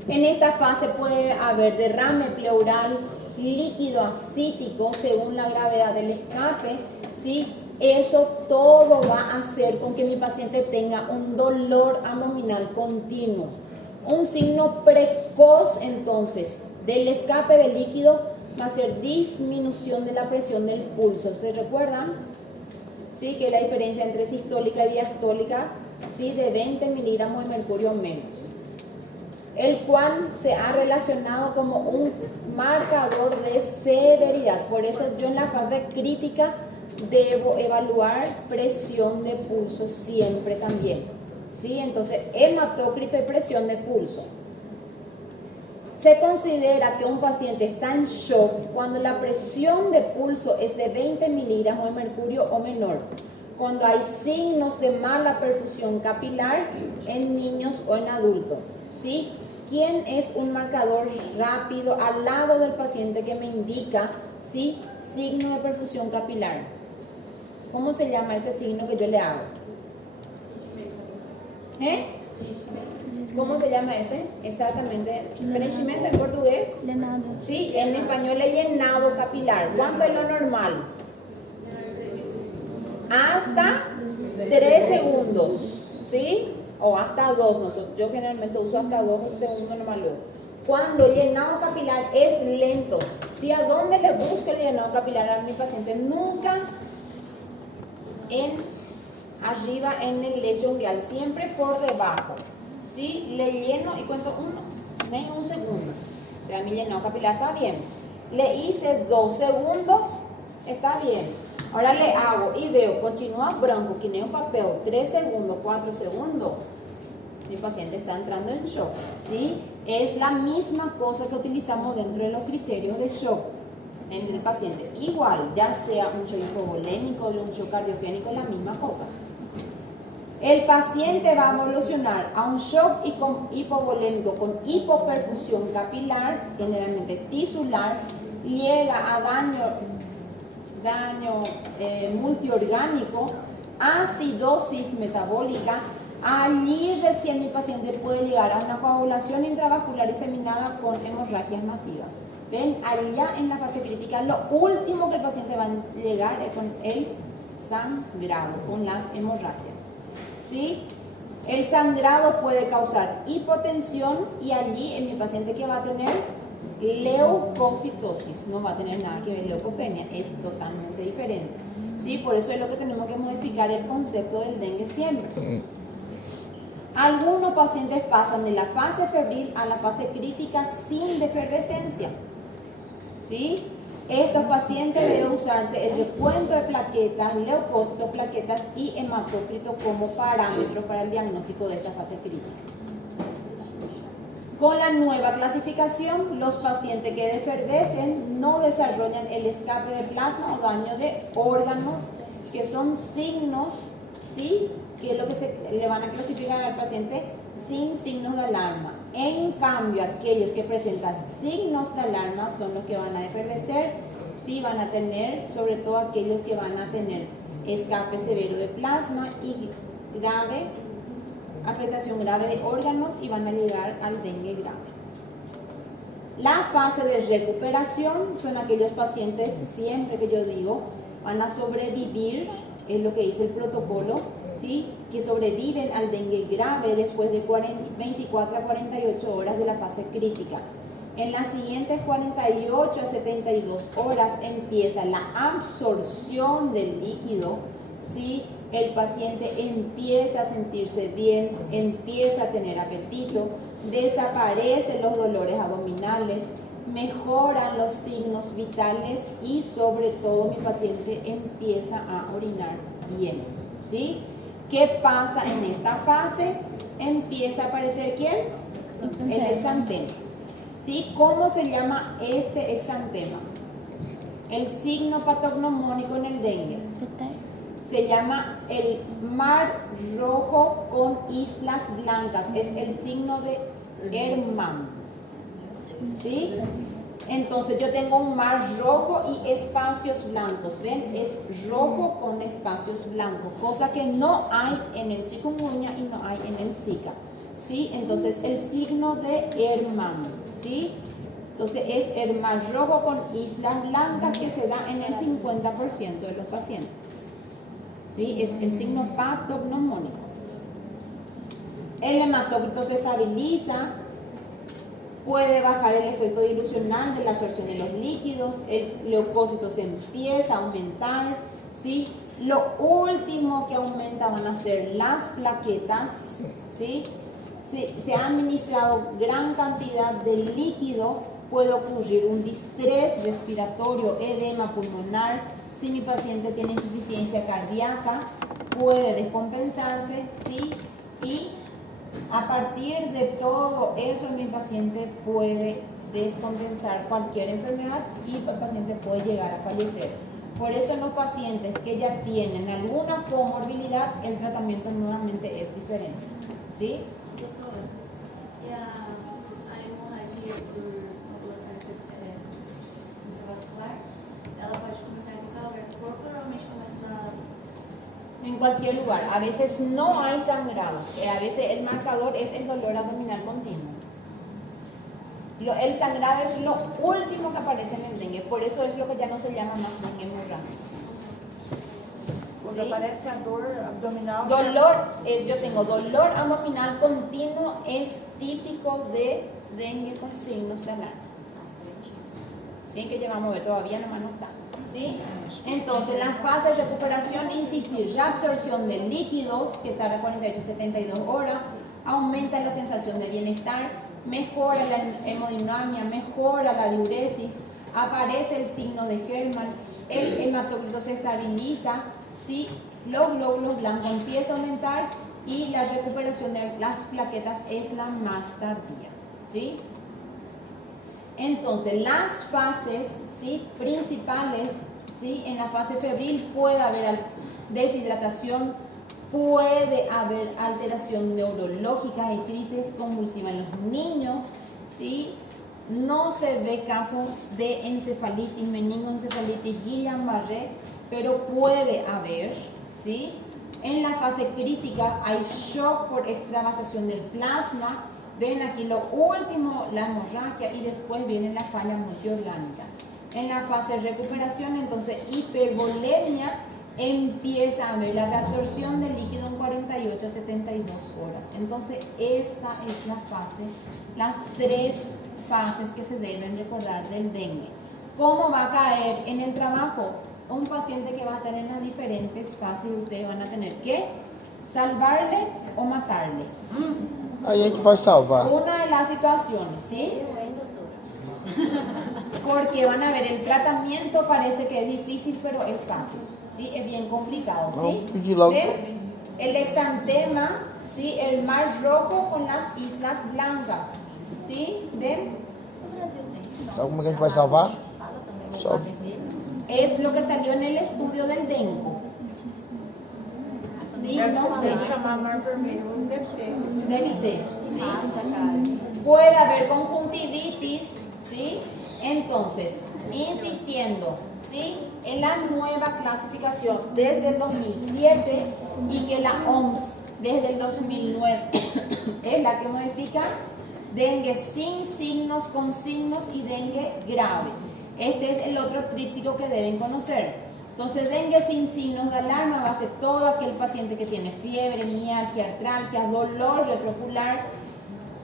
En esta fase puede haber derrame pleural, líquido ascítico según la gravedad del escape, ¿sí? Eso todo va a hacer con que mi paciente tenga un dolor abdominal continuo. Un signo precoz entonces del escape de líquido va a ser disminución de la presión del pulso. ¿Se recuerdan? ¿Sí? Que es la diferencia entre sistólica y diastólica, ¿sí?, de 20 miligramos de mercurio menos, el cual se ha relacionado como un marcador de severidad. Por eso yo en la fase crítica debo evaluar presión de pulso siempre también, ¿sí? Entonces, hematócrito y presión de pulso. Se considera que un paciente está en shock cuando la presión de pulso es de 20 miligramos de mercurio o menor. cuando hay signos de mala perfusión capilar en niños o en adultos, ¿sí? ¿Quién es un marcador rápido al lado del paciente que me indica, ¿sí?, signo de perfusión capilar? ¿Cómo se llama ese signo que yo le hago? ¿Cómo se llama ese? Exactamente. Preenchimento en portugués. Llenado. Sí, en español es llenado capilar. ¿Cuánto es lo normal? Hasta 3 segundos, ¿sí? O hasta 2. Yo generalmente uso hasta 2 segundos nomás luego. Cuando el llenado capilar es lento, ¿sí? ¿A dónde le busco el llenado capilar a mi paciente? Nunca arriba en el lecho unguial, siempre por debajo, ¿sí? Le lleno y cuento un segundo. O sea, mi llenado capilar está bien. Le hice 2 segundos, está bien. Ahora le hago y veo, continúa bronco, que un papel, 3 segundos, 4 segundos. Mi paciente está entrando en shock, ¿sí? Es la misma cosa que utilizamos dentro de los criterios de shock en el paciente. Igual, ya sea un shock hipovolémico o un shock cardiogénico, es la misma cosa. El paciente va a evolucionar a un shock hipovolémico con hipoperfusión capilar, generalmente tisular, llega a daño multiorgánico, acidosis metabólica. Allí recién mi paciente puede llegar a una coagulación intravascular diseminada con hemorragias masivas. ¿Ven? Allá en la fase crítica, lo último que el paciente va a llegar es con el sangrado, con las hemorragias. ¿Sí? El sangrado puede causar hipotensión y allí en mi paciente que va a tener leucocitosis, no va a tener nada que ver leucopenia, es totalmente diferente. ¿Sí? Por eso es lo que tenemos que modificar el concepto del dengue siempre. Algunos pacientes pasan de la fase febril a la fase crítica sin defervescencia. ¿Sí? Estos pacientes deben usarse el recuento de plaquetas, leucocitos, plaquetas y hematócrito como parámetros para el diagnóstico de esta fase crítica. Con la nueva clasificación, los pacientes que defervescen no desarrollan el escape de plasma o daño de órganos, que son signos, ¿sí?, que es lo que le van a clasificar al paciente sin signos de alarma. En cambio, aquellos que presentan signos de alarma son los que van a defervecer, ¿sí? Van a tener, sobre todo aquellos que van a tener escape severo de plasma y grave, afectación grave de órganos y van a llegar al dengue grave. La fase de recuperación son aquellos pacientes, siempre que yo digo, van a sobrevivir, es lo que dice el protocolo, ¿sí?, que sobreviven al dengue grave después de 24 a 48 horas de la fase crítica. En las siguientes 48 a 72 horas empieza la absorción del líquido, ¿sí? El paciente empieza a sentirse bien, empieza a tener apetito, desaparecen los dolores abdominales, mejoran los signos vitales y sobre todo mi paciente empieza a orinar bien, ¿sí? ¿Qué pasa en esta fase? Empieza a aparecer ¿quién? El exantema. ¿Sí? ¿Cómo se llama este exantema? El signo patognomónico en el dengue se llama el mar rojo con islas blancas, es el signo de Hermann. ¿Sí? Entonces yo tengo un mar rojo y espacios blancos, ¿ven? Es rojo con espacios blancos, cosa que no hay en el chikungunya y no hay en el Zika, ¿sí? Entonces el signo de Hermann, ¿sí? Entonces es el mar rojo con islas blancas que se da en el 50% de los pacientes, ¿sí? Es el signo patognomónico. El hematócrito se estabiliza, puede bajar el efecto dilucional de la absorción de los líquidos, el leucócito se empieza a aumentar, ¿sí? Lo último que aumenta van a ser las plaquetas, ¿sí? Se ha administrado gran cantidad de líquido, puede ocurrir un distrés respiratorio, edema pulmonar, si mi paciente tiene insuficiencia cardíaca, puede descompensarse, ¿sí? Y a partir de todo eso, mi paciente puede descompensar cualquier enfermedad y el paciente puede llegar a fallecer. Por eso en los pacientes que ya tienen alguna comorbilidad, el tratamiento nuevamente es diferente. ¿Sí? Doutora, e a hemorragia por coagulação intravascular, ela pode começar em qualquer lugar do corpo ou normalmente começa na... En cualquier lugar. A veces no hay sangrados. A veces el marcador es el dolor abdominal continuo. El sangrado es lo último que aparece en el dengue. Por eso es lo que ya no se llama más dengue hemorrágico. Quando ¿Sí? aparece a dor abdominal. Dolor, yo tengo dolor abdominal continuo, es típico de dengue con signos de alarma. ¿Sí? Que llevamos a ver, todavía nomás no está. ¿Sí? Entonces, la fase de recuperación, insistir, reabsorción de líquidos, que tarda 48-72 horas, aumenta la sensación de bienestar, mejora la hemodinamia, mejora la diuresis, aparece el signo de Hermann, el hematocrito se estabiliza, ¿sí? Los glóbulos blancos empiezan a aumentar y la recuperación de las plaquetas es la más tardía. ¿Sí? Entonces, las fases, ¿sí?, principales, ¿sí?, en la fase febril puede haber deshidratación, puede haber alteración neurológica y crisis convulsiva en los niños, ¿sí? No se ve casos de encefalitis, meningoencefalitis, Guillain-Barré, pero puede haber, ¿sí? En la fase crítica hay shock por extravasación del plasma. Ven aquí lo último, la hemorragia, y después viene la falla multiorgánica. En la fase de recuperación, entonces, hipervolemia, empieza a haber la reabsorción del líquido en 48 a 72 horas. Entonces, esta es la fase, las 3 fases que se deben recordar del dengue. ¿Cómo va a caer en el trabajo? Un paciente que va a estar en las diferentes fases, ustedes van a tener que salvarle o matarle. Aí a gente vai salvar. Una de las situaciones, ¿sí? Porque van a ver, el tratamiento parece que es difícil, pero es fácil, ¿sí? Es bien complicado, ¿sí? Vamos pedir logo. ¿Ven? El exantema, ¿sí? El mar rojo con las islas blancas, ¿sí? ¿Ven? Sabe como é que a gente vai salvar? Só Es lo que salió en el estudio del dengue. ¿Sí? Deve No ser sé. chamar mar vermelho, deve ter. Debe ter, ¿sí? Massa, cara. Puede haber conjuntivitis, ¿sí? Entonces, insistiendo, ¿sí?, en la nueva clasificación desde el 2007 y que la OMS desde el 2009 es la que modifica dengue sin signos, con signos y dengue grave. Este es el otro tríptico que deben conocer. Entonces, dengue sin signos de alarma va a ser todo aquel paciente que tiene fiebre, mialgia, artralgia, dolor retroocular.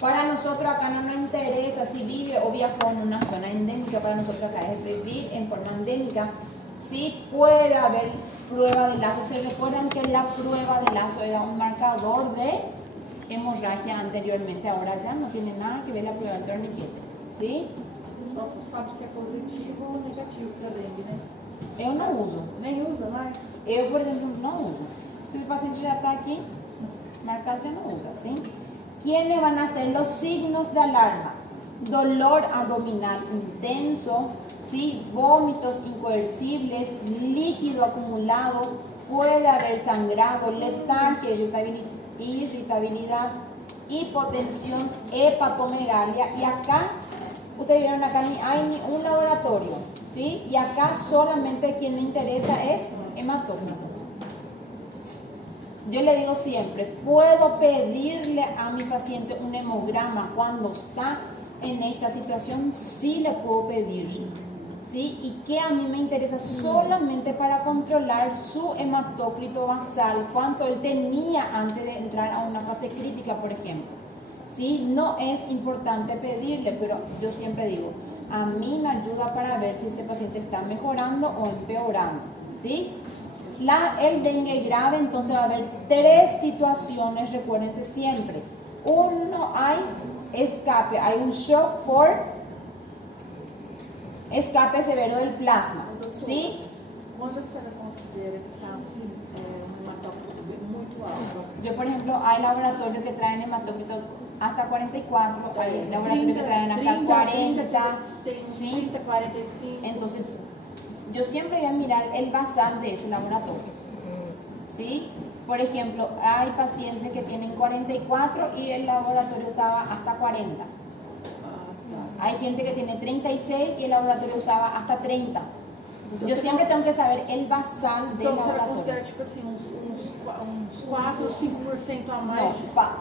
Para nosotros acá no nos interesa si vive o viajó en una zona endémica, para nosotros acá es vivir en forma endémica. Sí puede haber prueba de lazo. ¿Se recuerdan que la prueba de lazo era un marcador de hemorragia anteriormente? Ahora ya no tiene nada que ver la prueba del torniquete. ¿Sí? Só tu sabe se é positivo ou negativo para dengue, né? Eu não uso. Nem usa mais. Eu, por exemplo, não uso. Si el paciente ya está aquí, marcado ya no usa, ¿sí? ¿Quiénes van a ser los signos de alarma? Dolor abdominal intenso, ¿sí? Vómitos incoercibles, líquido acumulado, puede haber sangrado, letargia, irritabilidad, hipotensión, hepatomegalia. Y acá, ustedes vieron acá, hay un laboratorio, ¿sí? Y acá solamente quien me interesa es hematócrito. Yo le digo siempre, puedo pedirle a mi paciente un hemograma cuando está en esta situación, sí le puedo pedir, ¿sí? Y que a mí me interesa solamente para controlar su hematócrito basal, cuánto él tenía antes de entrar a una fase crítica, por ejemplo, ¿sí? No es importante pedirle, pero yo siempre digo, a mí me ayuda para ver si ese paciente está mejorando o empeorando, ¿sí? El dengue grave, entonces va a haber 3 situaciones, recuérdense siempre. Uno, hay escape, hay un shock por escape severo del plasma, ¿sí? Quando a senhora considera que está assim, um hematócrito muito alto? Yo, por ejemplo, hay laboratorios que traen hematócrito hasta 44, hay laboratorios que traen hasta 40, ¿sí? 30, 45. Entonces, yo siempre voy a mirar el basal de ese laboratorio. ¿Sí? Por ejemplo, hay pacientes que tienen 44 y el laboratorio estaba hasta 40. Hay gente que tiene 36 y el laboratorio usaba hasta 30. Entonces, yo siempre tengo que saber el basal del Então, você laboratorio. considera, tipo assim, uns 4 ou 5% a mais? No,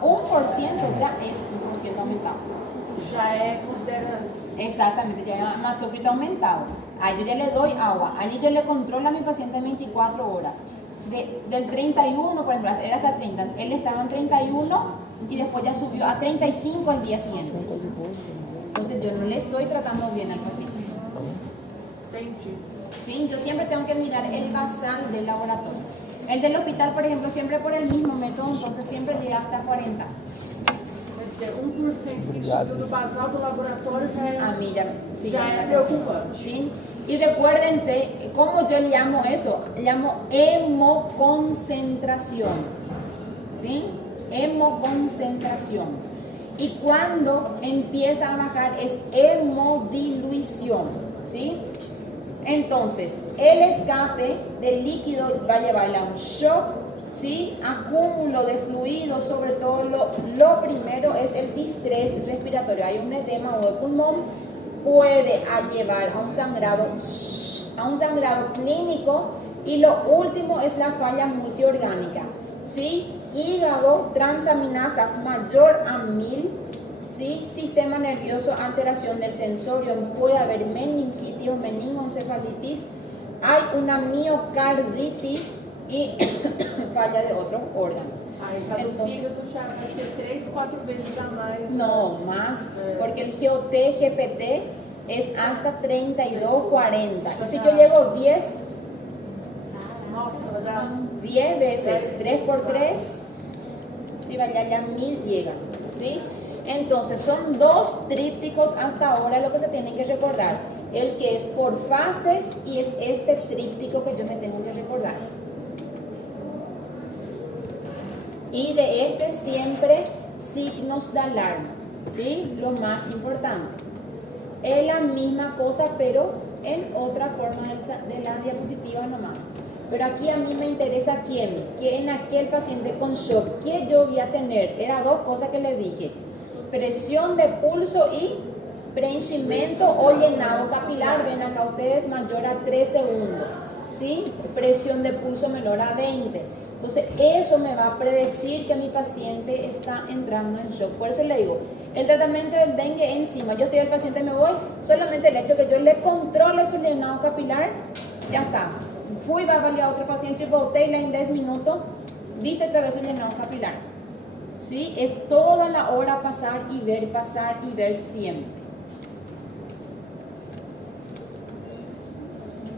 1% ya es 1% aumentado. Já é, considera... Exactamente, ya es hematocrit aumentado. Ahí yo ya le doy agua, allí yo le controlo a mi paciente 24 horas. Del 31, por ejemplo, era hasta 30, él estaba en 31 y después ya subió a 35 al día siguiente. Entonces yo no le estoy tratando bien al paciente. Entendi. ¿Sí? Yo siempre tengo que mirar el basal del laboratorio. El del hospital, por ejemplo, siempre por el mismo método, entonces siempre llega hasta 40. Quer dizer, 1% que subiu do basal do laboratório já é... A mí ya, sí, Ya ya es me da atención. preocupante. ¿Sí? Y recuérdense, ¿cómo yo llamo eso? Llamo hemoconcentración. ¿Sí? Hemoconcentración. Y cuando empieza a bajar es hemodilución. ¿Sí? Entonces, el escape del líquido va a llevarle a un shock, ¿sí? Acúmulo de fluidos, sobre todo lo primero es el distrés respiratorio. Hay un edema o de pulmón, puede llevar a un sangrado clínico, y lo último es la falla multiorgánica, ¿sí? Hígado, transaminasas mayor a 1000, ¿sí? Sistema nervioso, alteración del sensorio, puede haber meningitis o meningoencefalitis, hay una miocarditis y falla de otros órganos. Aí cada Entonces, fígado já vai ser 3, 4 vezes a mais. no, más, porque el GOT, GPT es hasta 32, 40. Y si yo llego 10 Nossa, dá... 10 veces, 3 por 3, si vaya ya 1000 llega, ¿sí? Entonces son dos trípticos hasta ahora lo que se tienen que recordar, el que es por fases y es este tríptico que yo me tengo que recordar. Y de este siempre signos de alarma, ¿sí? Lo más importante. Es la misma cosa, pero en otra forma de la diapositiva nomás. Pero aquí a mí me interesa quién en aquel paciente con shock, ¿qué yo voy a tener? Era dos cosas que le dije: presión de pulso y preenchimiento o llenado capilar. Ven acá ustedes, mayor a 3 segundos, ¿sí? Presión de pulso menor a 20. Entonces eso me va a predecir que mi paciente está entrando en shock. Por eso le digo, el tratamiento del dengue encima, yo estoy al paciente, me voy, solamente el hecho que yo le controle su llenado capilar, ya está. Fui, va a valer a otro paciente, volteé en 10 minutos, viste otra vez su llenado capilar. ¿Sí? Es toda la hora pasar y ver siempre.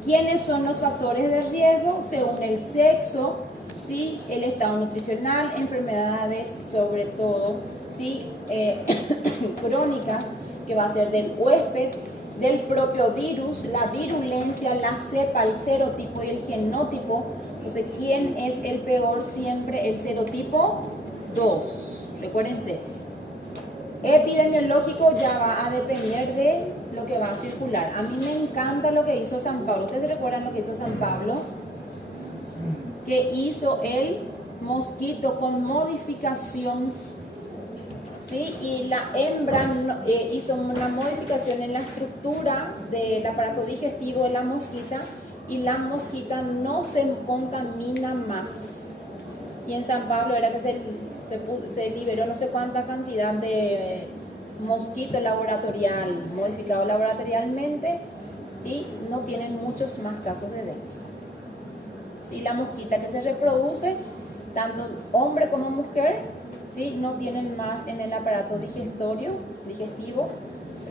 ¿Quiénes son los factores de riesgo? Según el sexo, ¿sí? El estado nutricional, enfermedades, sobre todo, ¿sí? Crónicas, que va a ser del huésped, del propio virus, la virulencia, la cepa, el serotipo y el genotipo. Entonces, ¿quién es el peor? Siempre el serotipo 2. Recuérdense, epidemiológico ya va a depender de lo que va a circular. A mí me encanta lo que hizo San Pablo. ¿Ustedes se recuerdan lo que hizo San Pablo? Que hizo el mosquito con modificación, ¿sí? Y la hembra hizo una modificación en la estructura del aparato digestivo de la mosquita, y la mosquita no se contamina más. Y en San Pablo era que se liberó no sé cuánta cantidad de mosquito laboratorial, modificado laboratorialmente, y no tienen muchos más casos de dengue. ¿Sí? La mosquita que se reproduce, tanto hombre como mujer, ¿sí? No tienen más en el aparato digestivo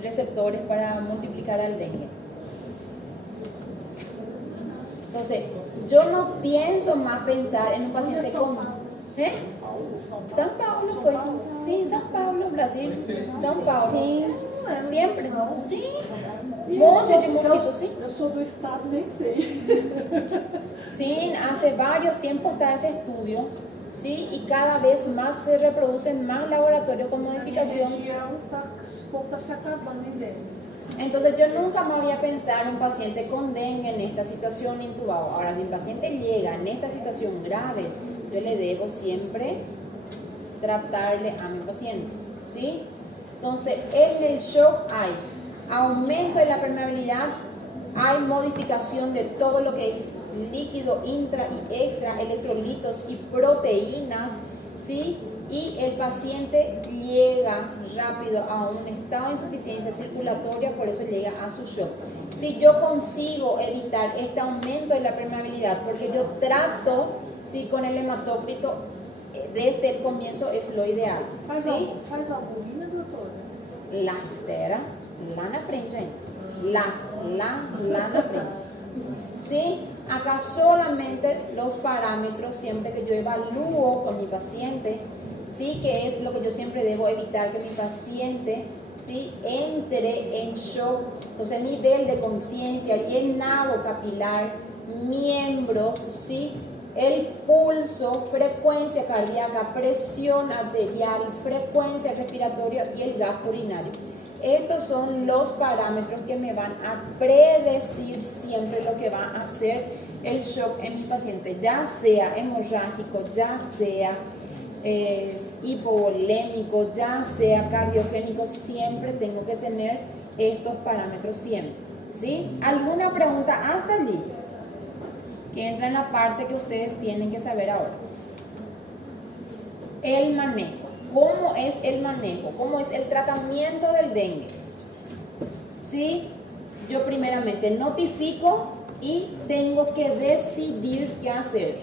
receptores para multiplicar al dengue. Entonces, yo no pienso más pensar en un paciente con... ¿Eh? São Paulo fue. Sí, São Paulo, Brasil. São Paulo. Sí, siempre. Sí. Monte de mosquitos, sí. Eu sou do estado, nem sei. Sí, hace varios tiempos está ese estudio, ¿sí? Y cada vez más se reproducen más laboratorios con modificación. A região está se acabando em dengue. Entonces yo nunca me voy a pensar un paciente con dengue en esta situación intubado. Ahora, si el paciente llega en esta situación grave, yo le debo siempre tratarle a mi paciente, ¿sí? Entonces, en el shock hay aumento de la permeabilidad, hay modificación de todo lo que es líquido intra y extra, electrolitos y proteínas, ¿sí? Y el paciente llega rápido a un estado de insuficiencia circulatoria, por eso llega a su shock. Si yo consigo evitar este aumento de la permeabilidad, porque yo trato, ¿sí?, con el hematócrito desde el comienzo, es lo ideal, ¿sí? Faz albumina, doutora? La espera, lá na frente, hein? Lá na frente. ¿Sí? Acá solamente los parámetros, siempre que yo evalúo con mi paciente, ¿sí?, que es lo que yo siempre debo evitar, que mi paciente, ¿sí?, entre en shock. Entonces, nivel de conciencia, llenado capilar, miembros, ¿sí?, el pulso, frecuencia cardíaca, presión arterial, frecuencia respiratoria y el gasto urinario. Estos son los parámetros que me van a predecir siempre lo que va a hacer el shock en mi paciente, ya sea hemorrágico, ya sea hipovolémico, ya sea cardiogénico. Siempre tengo que tener estos parámetros siempre, ¿sí? ¿Alguna pregunta hasta allí? Que entra en la parte que ustedes tienen que saber ahora. El manejo. ¿Cómo es el manejo? ¿Cómo es el tratamiento del dengue? ¿Sí? Yo primeramente notifico y tengo que decidir qué hacer.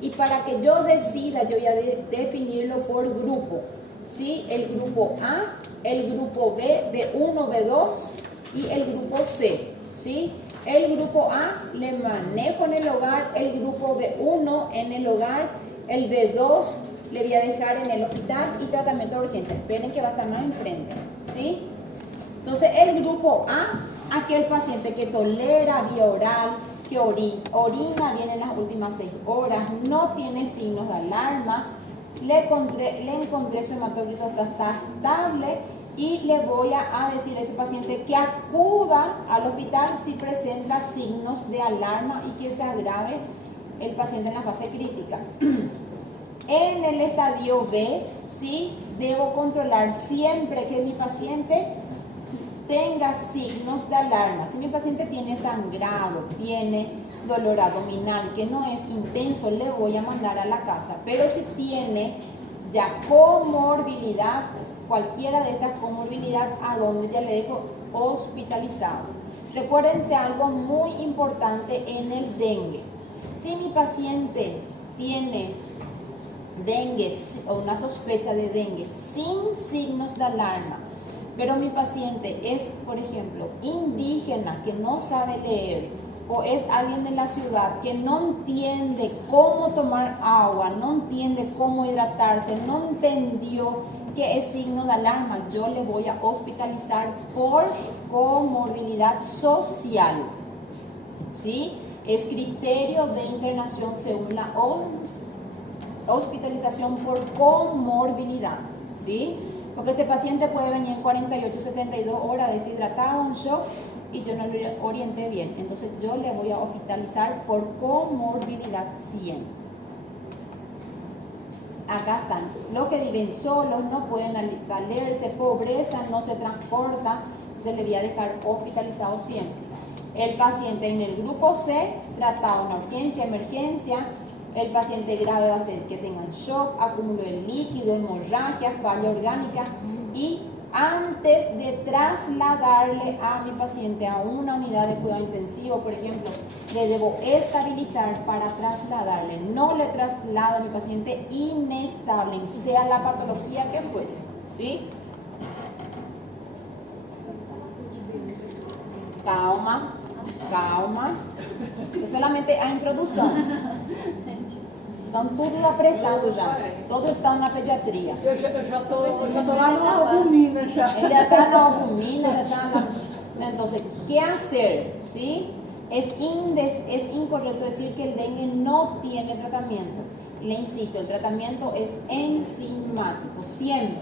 Y para que yo decida, yo voy a definirlo por grupo. ¿Sí? El grupo A, el grupo B, B1, B2 y el grupo C. ¿Sí? El grupo A le manejo en el hogar, el grupo B1 en el hogar, el B2 le voy a dejar en el hospital y tratamiento de urgencia. Esperen que va a estar más enfrente, ¿sí? Entonces, el grupo A, aquel paciente que tolera vía oral, que orina bien en las últimas 6 horas, no tiene signos de alarma, le encontré su hematócrito que está estable y le voy a decir a ese paciente que acuda al hospital si presenta signos de alarma y que se agrave el paciente en la fase crítica. En el estadio B, sí, debo controlar siempre que mi paciente tenga signos de alarma. Si mi paciente tiene sangrado, tiene dolor abdominal que no es intenso, le voy a mandar a la casa. Pero si tiene ya comorbilidad, cualquiera de estas comorbilidades, a donde ya le dejo hospitalizado. Recuérdense algo muy importante en el dengue. Si mi paciente tiene dengue o una sospecha de dengue sin signos de alarma, pero mi paciente es, por ejemplo, indígena, que no sabe leer, o es alguien de la ciudad que no entiende cómo tomar agua, no entiende cómo hidratarse, no entendió que es signo de alarma, yo le voy a hospitalizar por comorbilidad social, ¿sí? Es criterio de internación según la OMS, hospitalización por comorbilidad, ¿sí? Porque ese paciente puede venir en 48, 72 horas deshidratado, en shock, y yo no lo orienté bien. Entonces yo le voy a hospitalizar por comorbilidad 100. Acá están. Los que viven solos, no pueden valerse, pobreza, no se transporta. Entonces le voy a dejar hospitalizado siempre. El paciente en el grupo C, tratado en urgencia, emergencia. El paciente grave va a ser que tengan shock, acúmulo de líquido, hemorragia, falla orgánica. Y antes de trasladarle a mi paciente a una unidad de cuidado intensivo, por ejemplo, le debo estabilizar para trasladarle. No le traslado a mi paciente inestable, sea la patología que fuese, ¿sí? Calma, calma. Es solamente a introdução. Estão tudo apressado já. Todos estão na pediatria. Eu já tô lá na albumina já. Ele já está na albumina, já está na... Entonces, ¿qué hacer? ¿Sí? Es incorrecto decir que el dengue no tiene tratamiento. Le insisto, el tratamiento es enzimático, siempre.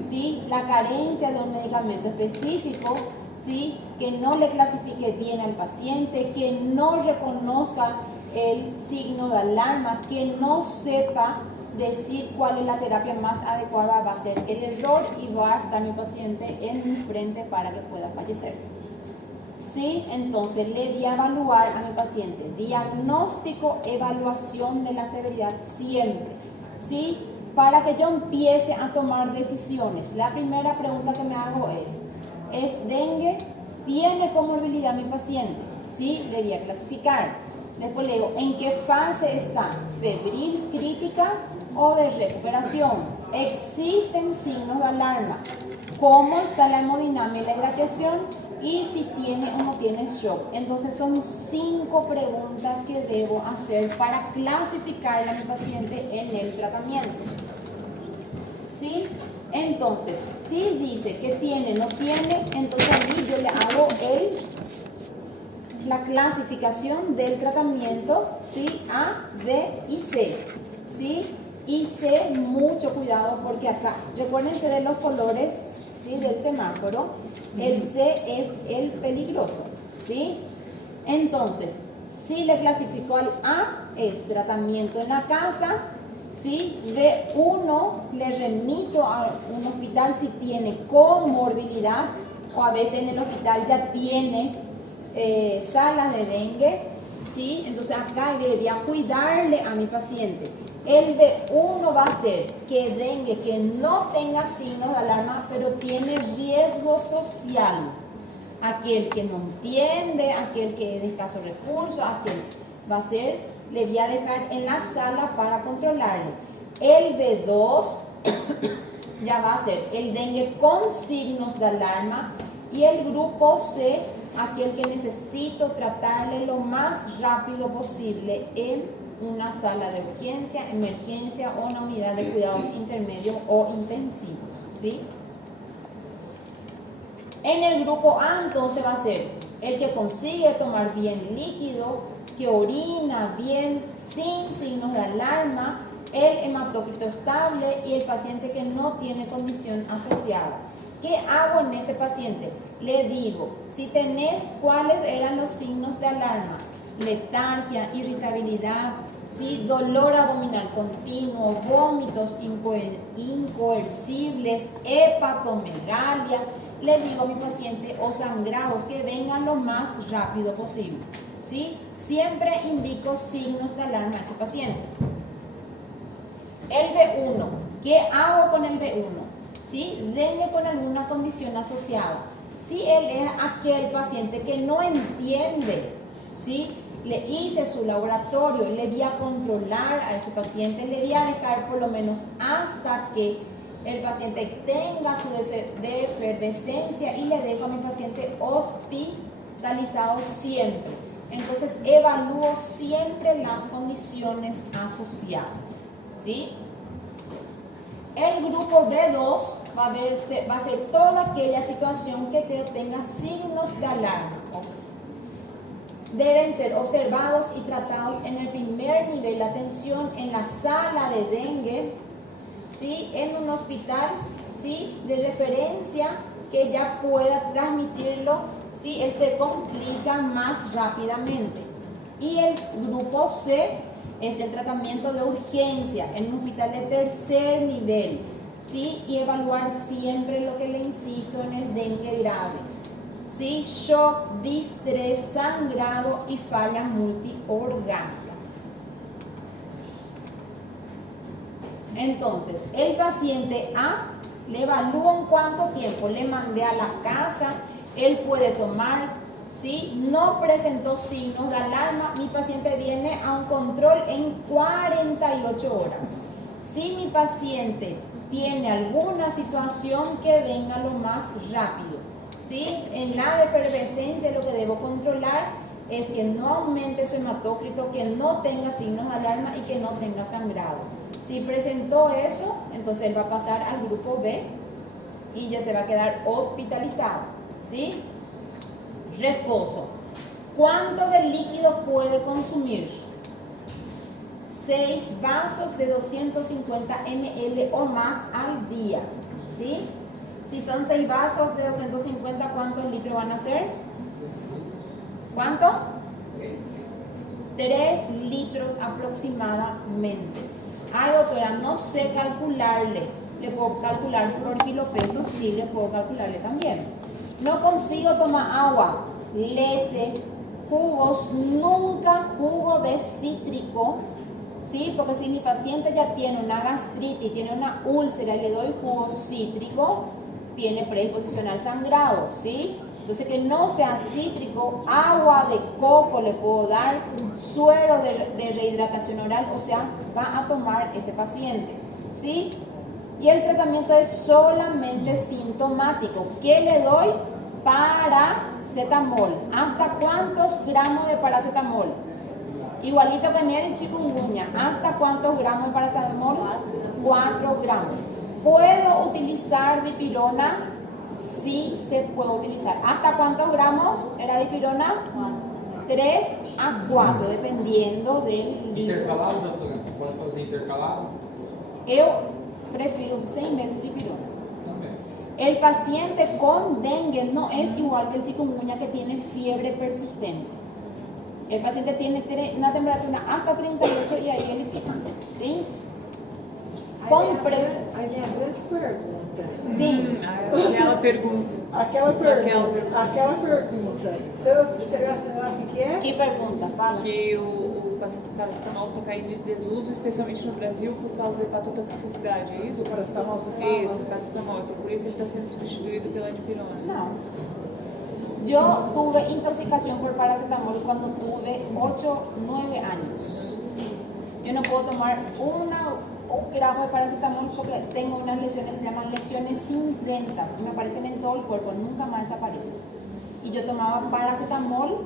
¿Sí? La carencia de un medicamento específico ¿sí? Que no le clasifique bien al paciente, que no reconozca el signo de alarma, que no sepa decir cuál es la terapia más adecuada, va a ser el error y va a estar mi paciente en mi frente para que pueda fallecer. ¿Sí? Entonces le voy a evaluar a mi paciente, diagnóstico, evaluación de la severidad siempre, ¿sí? Para que yo empiece a tomar decisiones. La primera pregunta que me hago ¿es dengue? ¿Tiene comorbilidad mi paciente? ¿Sí? Le voy a clasificar. Después le digo, ¿en qué fase está? ¿Febril, crítica o de recuperación? ¿Existen signos de alarma? ¿Cómo está la hemodinamia y la hidratación? Y si tiene o no tiene shock. Entonces son 5 preguntas que debo hacer para clasificar a mi paciente en el tratamiento. ¿Sí? Entonces, si dice que tiene, no tiene, entonces allí yo le hago la clasificación del tratamiento, ¿sí? A, B y C, ¿sí? Y C, mucho cuidado porque acá, recuérdense de los colores, ¿sí? Del semáforo, el C es el peligroso, ¿sí? Entonces, si le clasificó al A, es tratamiento en la casa, ¿sí? B1, le remito a un hospital si tiene comorbilidad o a veces en el hospital ya tiene salas de dengue, ¿sí? Entonces acá debería cuidarle a mi paciente. El B1 va a ser que dengue, que no tenga signos de alarma, pero tiene riesgo social. Aquel que no entiende, aquel que es de escasos recursos, aquel va a ser, le voy a dejar en la sala para controlarle. El B2 ya va a ser el dengue con signos de alarma y el grupo C, aquel que necesito tratarle lo más rápido posible en una sala de urgencia, emergencia o una unidad de cuidados intermedios o intensivos, ¿sí? En el grupo A entonces va a ser el que consigue tomar bien líquido, que orina bien sin signos de alarma, el hematócrito estable y el paciente que no tiene condición asociada. ¿Qué hago en ese paciente? Le digo, si tenés cuáles eran los signos de alarma, letargia, irritabilidad, ¿sí? Dolor abdominal continuo, vómitos incoercibles, hepatomegalia, le digo a mi paciente o sangrados que vengan lo más rápido posible, ¿sí? Siempre indico signos de alarma a ese paciente. El B1, ¿qué hago con el B1? ¿Sí? Dengue con alguna condición asociada. Si él es aquel paciente que no entiende, ¿sí? Le hice su laboratorio, le voy a controlar a ese paciente, le voy a dejar por lo menos hasta que el paciente tenga su de efervescencia y le dejo a mi paciente hospitalizado siempre. Entonces evalúo siempre las condiciones asociadas, ¿sí? El grupo B2 va a ser toda aquella situación que tenga signos de alarma. Deben ser observados y tratados en el primer nivel de atención en la sala de dengue, ¿sí? En un hospital, ¿sí? De referencia que ya pueda transmitirlo, ¿sí? Él se complica más rápidamente. Y el grupo C es el tratamiento de urgencia en un hospital de tercer nivel, ¿sí? Y evaluar siempre lo que le insisto en el dengue grave, ¿sí? Shock, distrés, sangrado y falla multiorgánica. Entonces, el paciente A le evalúo en cuánto tiempo le mandé a la casa, él puede tomar, ¿sí? No presentó signos de alarma, mi paciente viene a un control en 48 horas. Si mi paciente tiene alguna situación, que venga lo más rápido, ¿sí? En la efervescencia lo que debo controlar es que no aumente su hematócrito, que no tenga signos de alarma y que no tenga sangrado. Si presentó eso, entonces él va a pasar al grupo B y ya se va a quedar hospitalizado, ¿sí? Reposo. ¿Cuánto de líquido puede consumir? 6 vasos de 250 ml o más al día, ¿sí? Si son 6 vasos de 250, ¿cuántos litros van a ser? ¿Cuánto? 3 litros aproximadamente. Ay, doctora, no sé calcularle. ¿Le puedo calcular por kilo peso? Sí, le puedo calcularle también. No consigo tomar agua, leche, jugos, nunca jugo de cítrico, ¿sí? Porque si mi paciente ya tiene una gastritis, tiene una úlcera y le doy jugo cítrico, tiene predisposición al sangrado, ¿sí? Entonces que no sea cítrico, agua de coco le puedo dar, suero de rehidratación oral, o sea, va a tomar ese paciente, ¿sí? Y el tratamiento es solamente sintomático. ¿Qué le doy? Paracetamol. ¿Hasta cuántos gramos de paracetamol? Igualito que en el chikungunya. ¿Hasta cuántos gramos de paracetamol? 4 gramos. ¿Puedo utilizar dipirona? Sí, se puede utilizar. ¿Hasta cuántos gramos era dipirona? 3 a 4, dependiendo del libro. Intercalado, doutora? Pode fazer intercalado? Eu prefiro 100 veces dipirona. Também. El paciente con dengue no es igual que el chikungunya que tiene fiebre persistente. El paciente tiene una temperatura hasta 38 y ahí ele fica, ¿sí? Compre. Aí vem a grande pergunta. Sim. Aquela pergunta. Aquela pergunta. Você vai saber o que é? Que pergunta? Fala. Que o paracetamol está caindo em desuso, especialmente no Brasil, por causa da hepatotoxicidade, é isso? O paracetamol Isso, o paracetamol. Então, por isso ele está sendo substituído pela dipirona. No. Yo tuve intoxicación por paracetamol cuando tuve 8, 9 años. Yo no puedo tomar un gramo de paracetamol porque tengo unas lesiones que se llaman lesiones cincentas y me aparecen en todo el cuerpo, nunca más desaparecen. Y yo tomaba paracetamol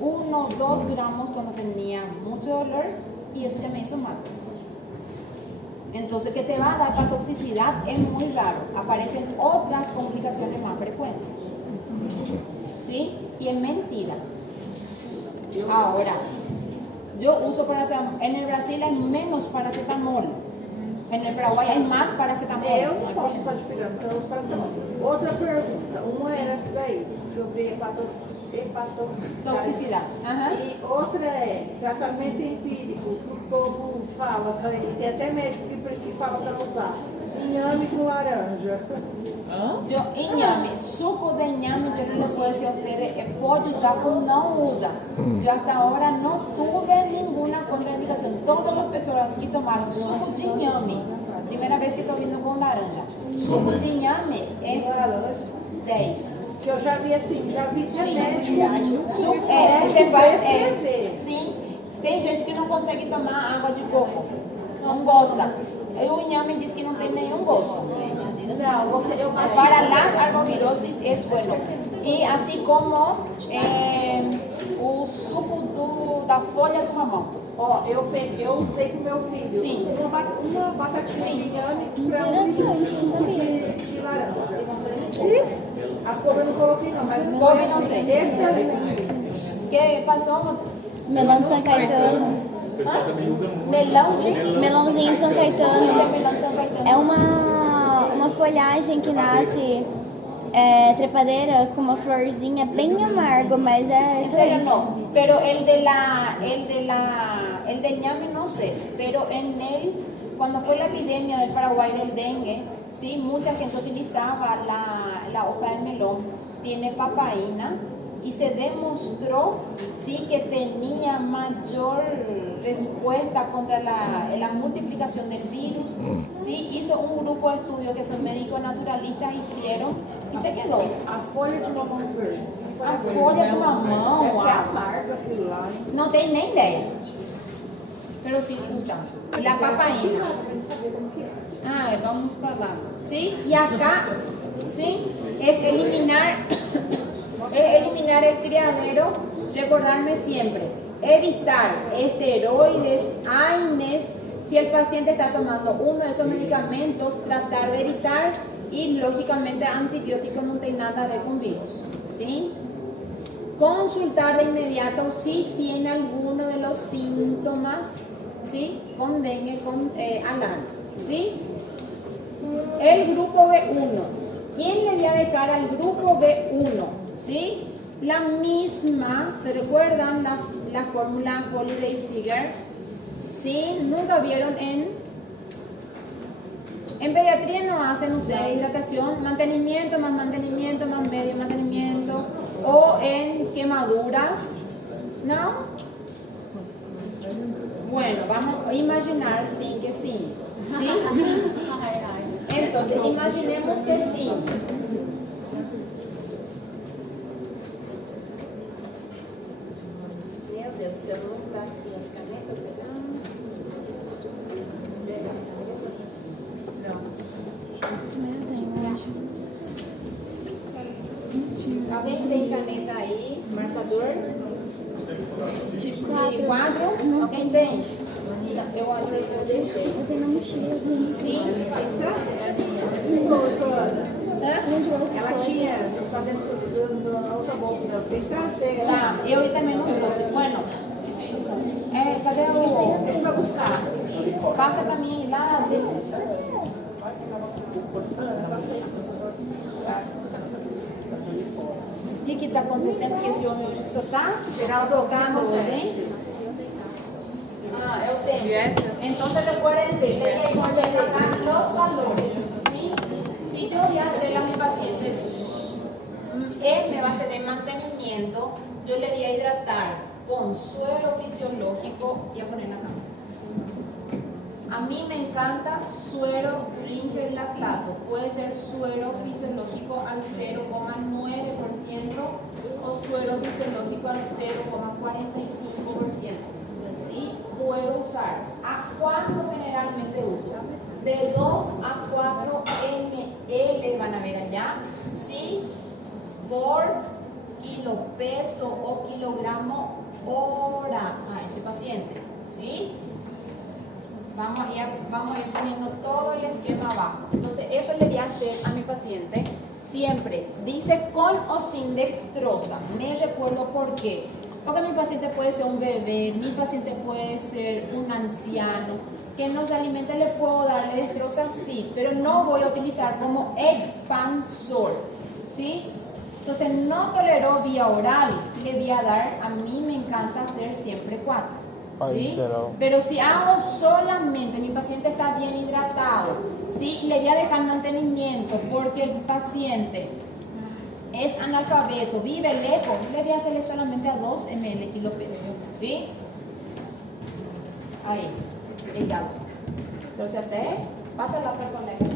1, 2 gramos cuando tenía mucho dolor y eso ya me hizo mal. Entonces, ¿qué te va a dar hepatotoxicidad? Es muy raro. Aparecen otras complicaciones más frecuentes. ¿Sí? Y es mentira. Ahora, yo uso paracetamol. En el Brasil hay menos paracetamol. En el Paraguay hay más paracetamol. Eu não posso estar despirando, então eu uso paracetamol. Outra pergunta. Uma era essa daí, sobre Toxicidade. Aham. E outra é tratamento empírico, que o povo fala, e tem até médico que fala para usar. Inhame com laranja. Inhame, suco de inhame, yo no le puedo decir a ustedes, puede usar o no usa. Yo hasta ahora no tuve ninguna contraindicación. Todas las personas que tomaron suco de inhame, primera vez que estoy viendo con laranja, suco de inhame es 10. Que eu já vi assim, já vi internet. Você faz, sim, tem gente que não consegue tomar água de coco, não gosta. O inhame diz que não tem nenhum gosto. Não, para las arboviroses é bueno. E assim como o suco da folha do mamão. Ó, eu usei com meu filho. Sim. Uma batatinha de inhame para um litro de suco de laranja. A couve eu não coloquei não, mas Couve não sei. Excelente. Que passou? Melão de São Caetano. O pessoal também usa muito. Melão de? Melãozinho de São Caetano. Isso é melão de São Caetano. É uma folhagem que nasce trepadeira com uma florzinha bem amargo, mas é En serio no, pero el del ñame no sé, pero cuando fue la epidemia del Paraguay del dengue, sí, mucha gente utilizaba la hoja del melón, tiene papaína y se demostró sí que tenía mayor respuesta contra la multiplicación del virus, sí, hizo un grupo de estudios que son médicos naturalistas, hicieron y se quedó. A folha de mamão verde. A folha do mamão, Essa é amarga aquilo lá, hein? no tengo ni idea, pero sí usan. La papaína. Ah, vamos a hablar. ¿Sí? Y acá, ¿sí? Es eliminar el criadero, recordarme siempre, evitar esteroides, AINES, si el paciente está tomando uno de esos medicamentos, tratar de evitar y lógicamente antibióticos no tiene nada que ver con virus, ¿sí? Consultar de inmediato si tiene alguno de los síntomas, ¿sí? Con dengue, con alarma, ¿sí? El grupo B1, ¿Quién le voy a dejar al grupo B1? ¿Sí? La misma, ¿se recuerdan la fórmula Holiday-Seeger? ¿Sí? ¿Nunca vieron en pediatría? No hacen ustedes hidratación, mantenimiento, más medio mantenimiento, o en quemaduras, ¿no? Bueno, vamos a imaginar sí que sí, ¿sí? Entonces, imaginemos que sí. Meu Deus do céu, vou comprar aqui as canetas, será? Alguém tem caneta aí? Marcador? De quadro? Alguém tem? Eu deixei. Você não mexeu. Sim. Ela tinha fazendo na outra bolsa. Tem que trazer. Tá, eu também não trouxe. Bueno, cadê o... Ele vai buscar. Passa pra mim lá. O que está acontecendo? Que esse homem hoje só está tocando hoje, hein? Ah, eu tenho. Então, recuérdense, leí los valores, ¿sí? Si yo voy a hacer a mi paciente en base de mantenimiento, yo le voy a hidratar con suero fisiológico y a poner la cama. A mí me encanta suero Ringer lactato. Puede ser suero fisiológico al 0,9% o suero fisiológico al 0,45%. ¿Sí? Puedo usar. ¿A cuánto generalmente uso? De 2 a 4 ml van a ver allá. ¿Sí? Por kilo peso o kilogramo hora a ese paciente. ¿Sí? Vamos a ir poniendo todo el esquema abajo. Entonces, eso le voy a hacer a mi paciente siempre. Dice con o sin dextrosa. Me recuerdo por qué. Porque mi paciente puede ser un bebé, mi paciente puede ser un anciano, que no se alimente, le puedo darle dextrosa, sí, pero no voy a utilizar como expansor, ¿sí? Entonces, no toleró vía oral, le voy a dar, a mí me encanta hacer siempre 4. ¿Sí? Pero si hago solamente, mi paciente está bien hidratado, ¿sí? Le voy a dejar mantenimiento porque el paciente es analfabeto, vive lejos, le voy a hacerle solamente a 2 ml kilo peso, ¿sí? Ahí, ligado. Entonces, até pasa la perconexa.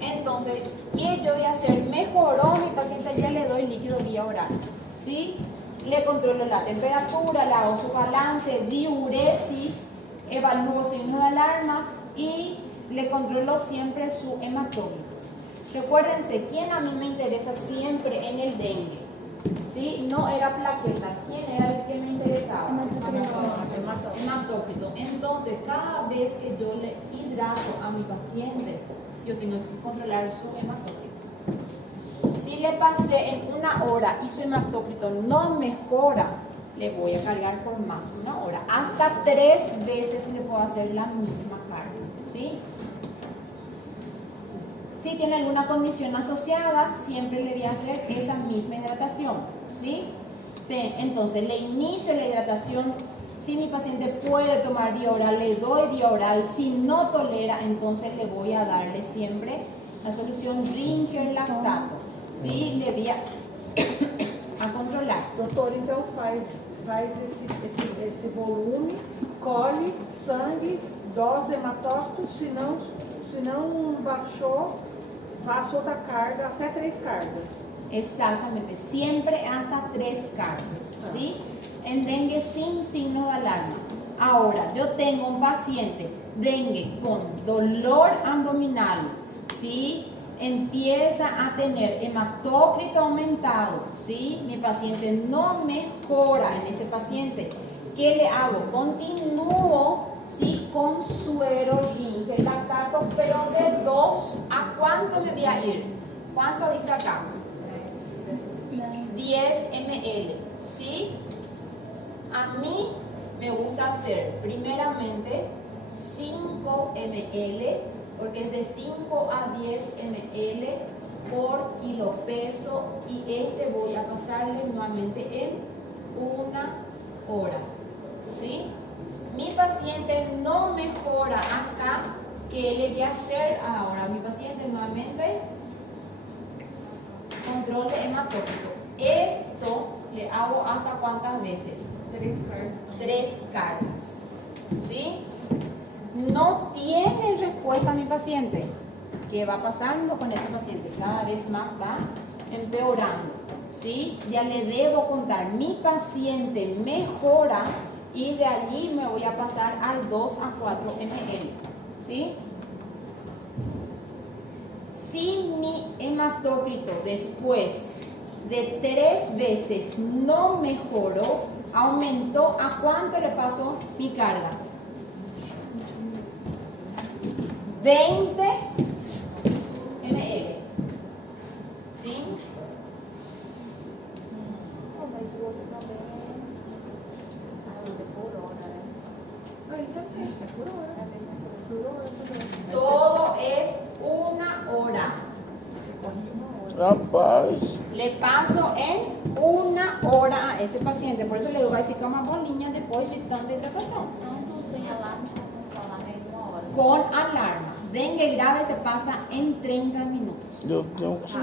Entonces, ¿qué yo voy a hacer? Mejoró mi paciente, ya le doy líquido vía oral, ¿sí? Le controlo la temperatura, le hago su balance, diuresis, evalúo signos de alarma y le controlo siempre su hematócrito. Recuérdense, ¿quién a mí me interesa siempre en el dengue? ¿Sí? No era plaquetas, ¿quién era el que me interesaba? Hematócrito. Entonces, cada vez que yo le hidrato a mi paciente, yo tengo que controlar su hematócrito. Si le pasé en 1 hora y su hematócrito no mejora, le voy a cargar por más 1 hora. Hasta 3 veces le puedo hacer la misma carga, ¿sí? Si tiene alguna condición asociada, siempre le voy a hacer esa misma hidratación, ¿sí? Entonces, le inicio la hidratación. Si mi paciente puede tomar vía oral, le doy vía oral. Si no tolera, entonces le voy a darle siempre la solución Ringer lactato. ¿Sí? Le voy a controlar. Doutor, então faz esse volume, colhe sangue, dose hematócrito, se não baixou, faça outra carga, até 3 cargas. Exactamente, siempre hasta 3 cargas, ¿sí? En dengue sin signo de alarma. Ahora, yo tengo un paciente dengue con dolor abdominal, ¿sí? Empieza a tener hematócrito aumentado, ¿sí? Mi paciente no mejora en ese paciente. ¿Qué le hago? Continúo, ¿sí? Con suero Ringer lactato, pero de 2 a ¿cuánto me voy a ir? ¿Cuánto dice acá? 10 ml, ¿sí? A mí me gusta hacer primeramente 5 ml, porque es de 5 a 10 ml por kilo peso, y este voy a pasarle nuevamente en 1 hora. ¿Sí? Mi paciente no mejora acá. ¿Qué le voy a hacer ahora? Mi paciente nuevamente, control de hematócrito. Esto le hago hasta cuántas veces? 3 cargas. ¿Sí? No tiene respuesta mi paciente. ¿Qué va pasando con este paciente? Cada vez más va empeorando. ¿Sí? Ya le debo contar. Mi paciente mejora y de allí me voy a pasar al 2 a 4 ml. ¿Sí? Si mi hematócrito después de 3 veces no mejoró, aumentó, ¿a cuánto le pasó mi carga? 20 ml. ¿Sí? Todo es 1 hora. Rapaz. Le paso en 1 hora a ese paciente. Por eso le digo, vai ficar uma bolinha depois de tanta hidratação. Tanto sem alarme quanto com alarme em 1 hora. Con alarma. Dengue grave se pasa en 30 minutos. Meu Deus.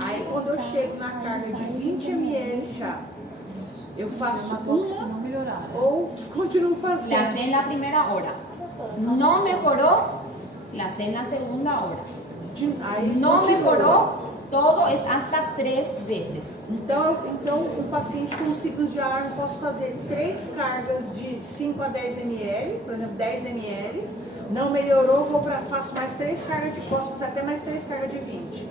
Aí quando eu chego na carga de 20 ml já, eu faço uma ou continuo fazendo? La hace en la primera hora. No mejoró, la hace en la segunda hora. Aí No continua. mejoró, todo es hasta 3 veces. Então o paciente com um ciclo de alarme, posso fazer 3 cargas de 5 a 10 ml, por exemplo, 10 ml. Não melhorou, faço mais 3 cargas de, posso fazer até mais 3 cargas de 20.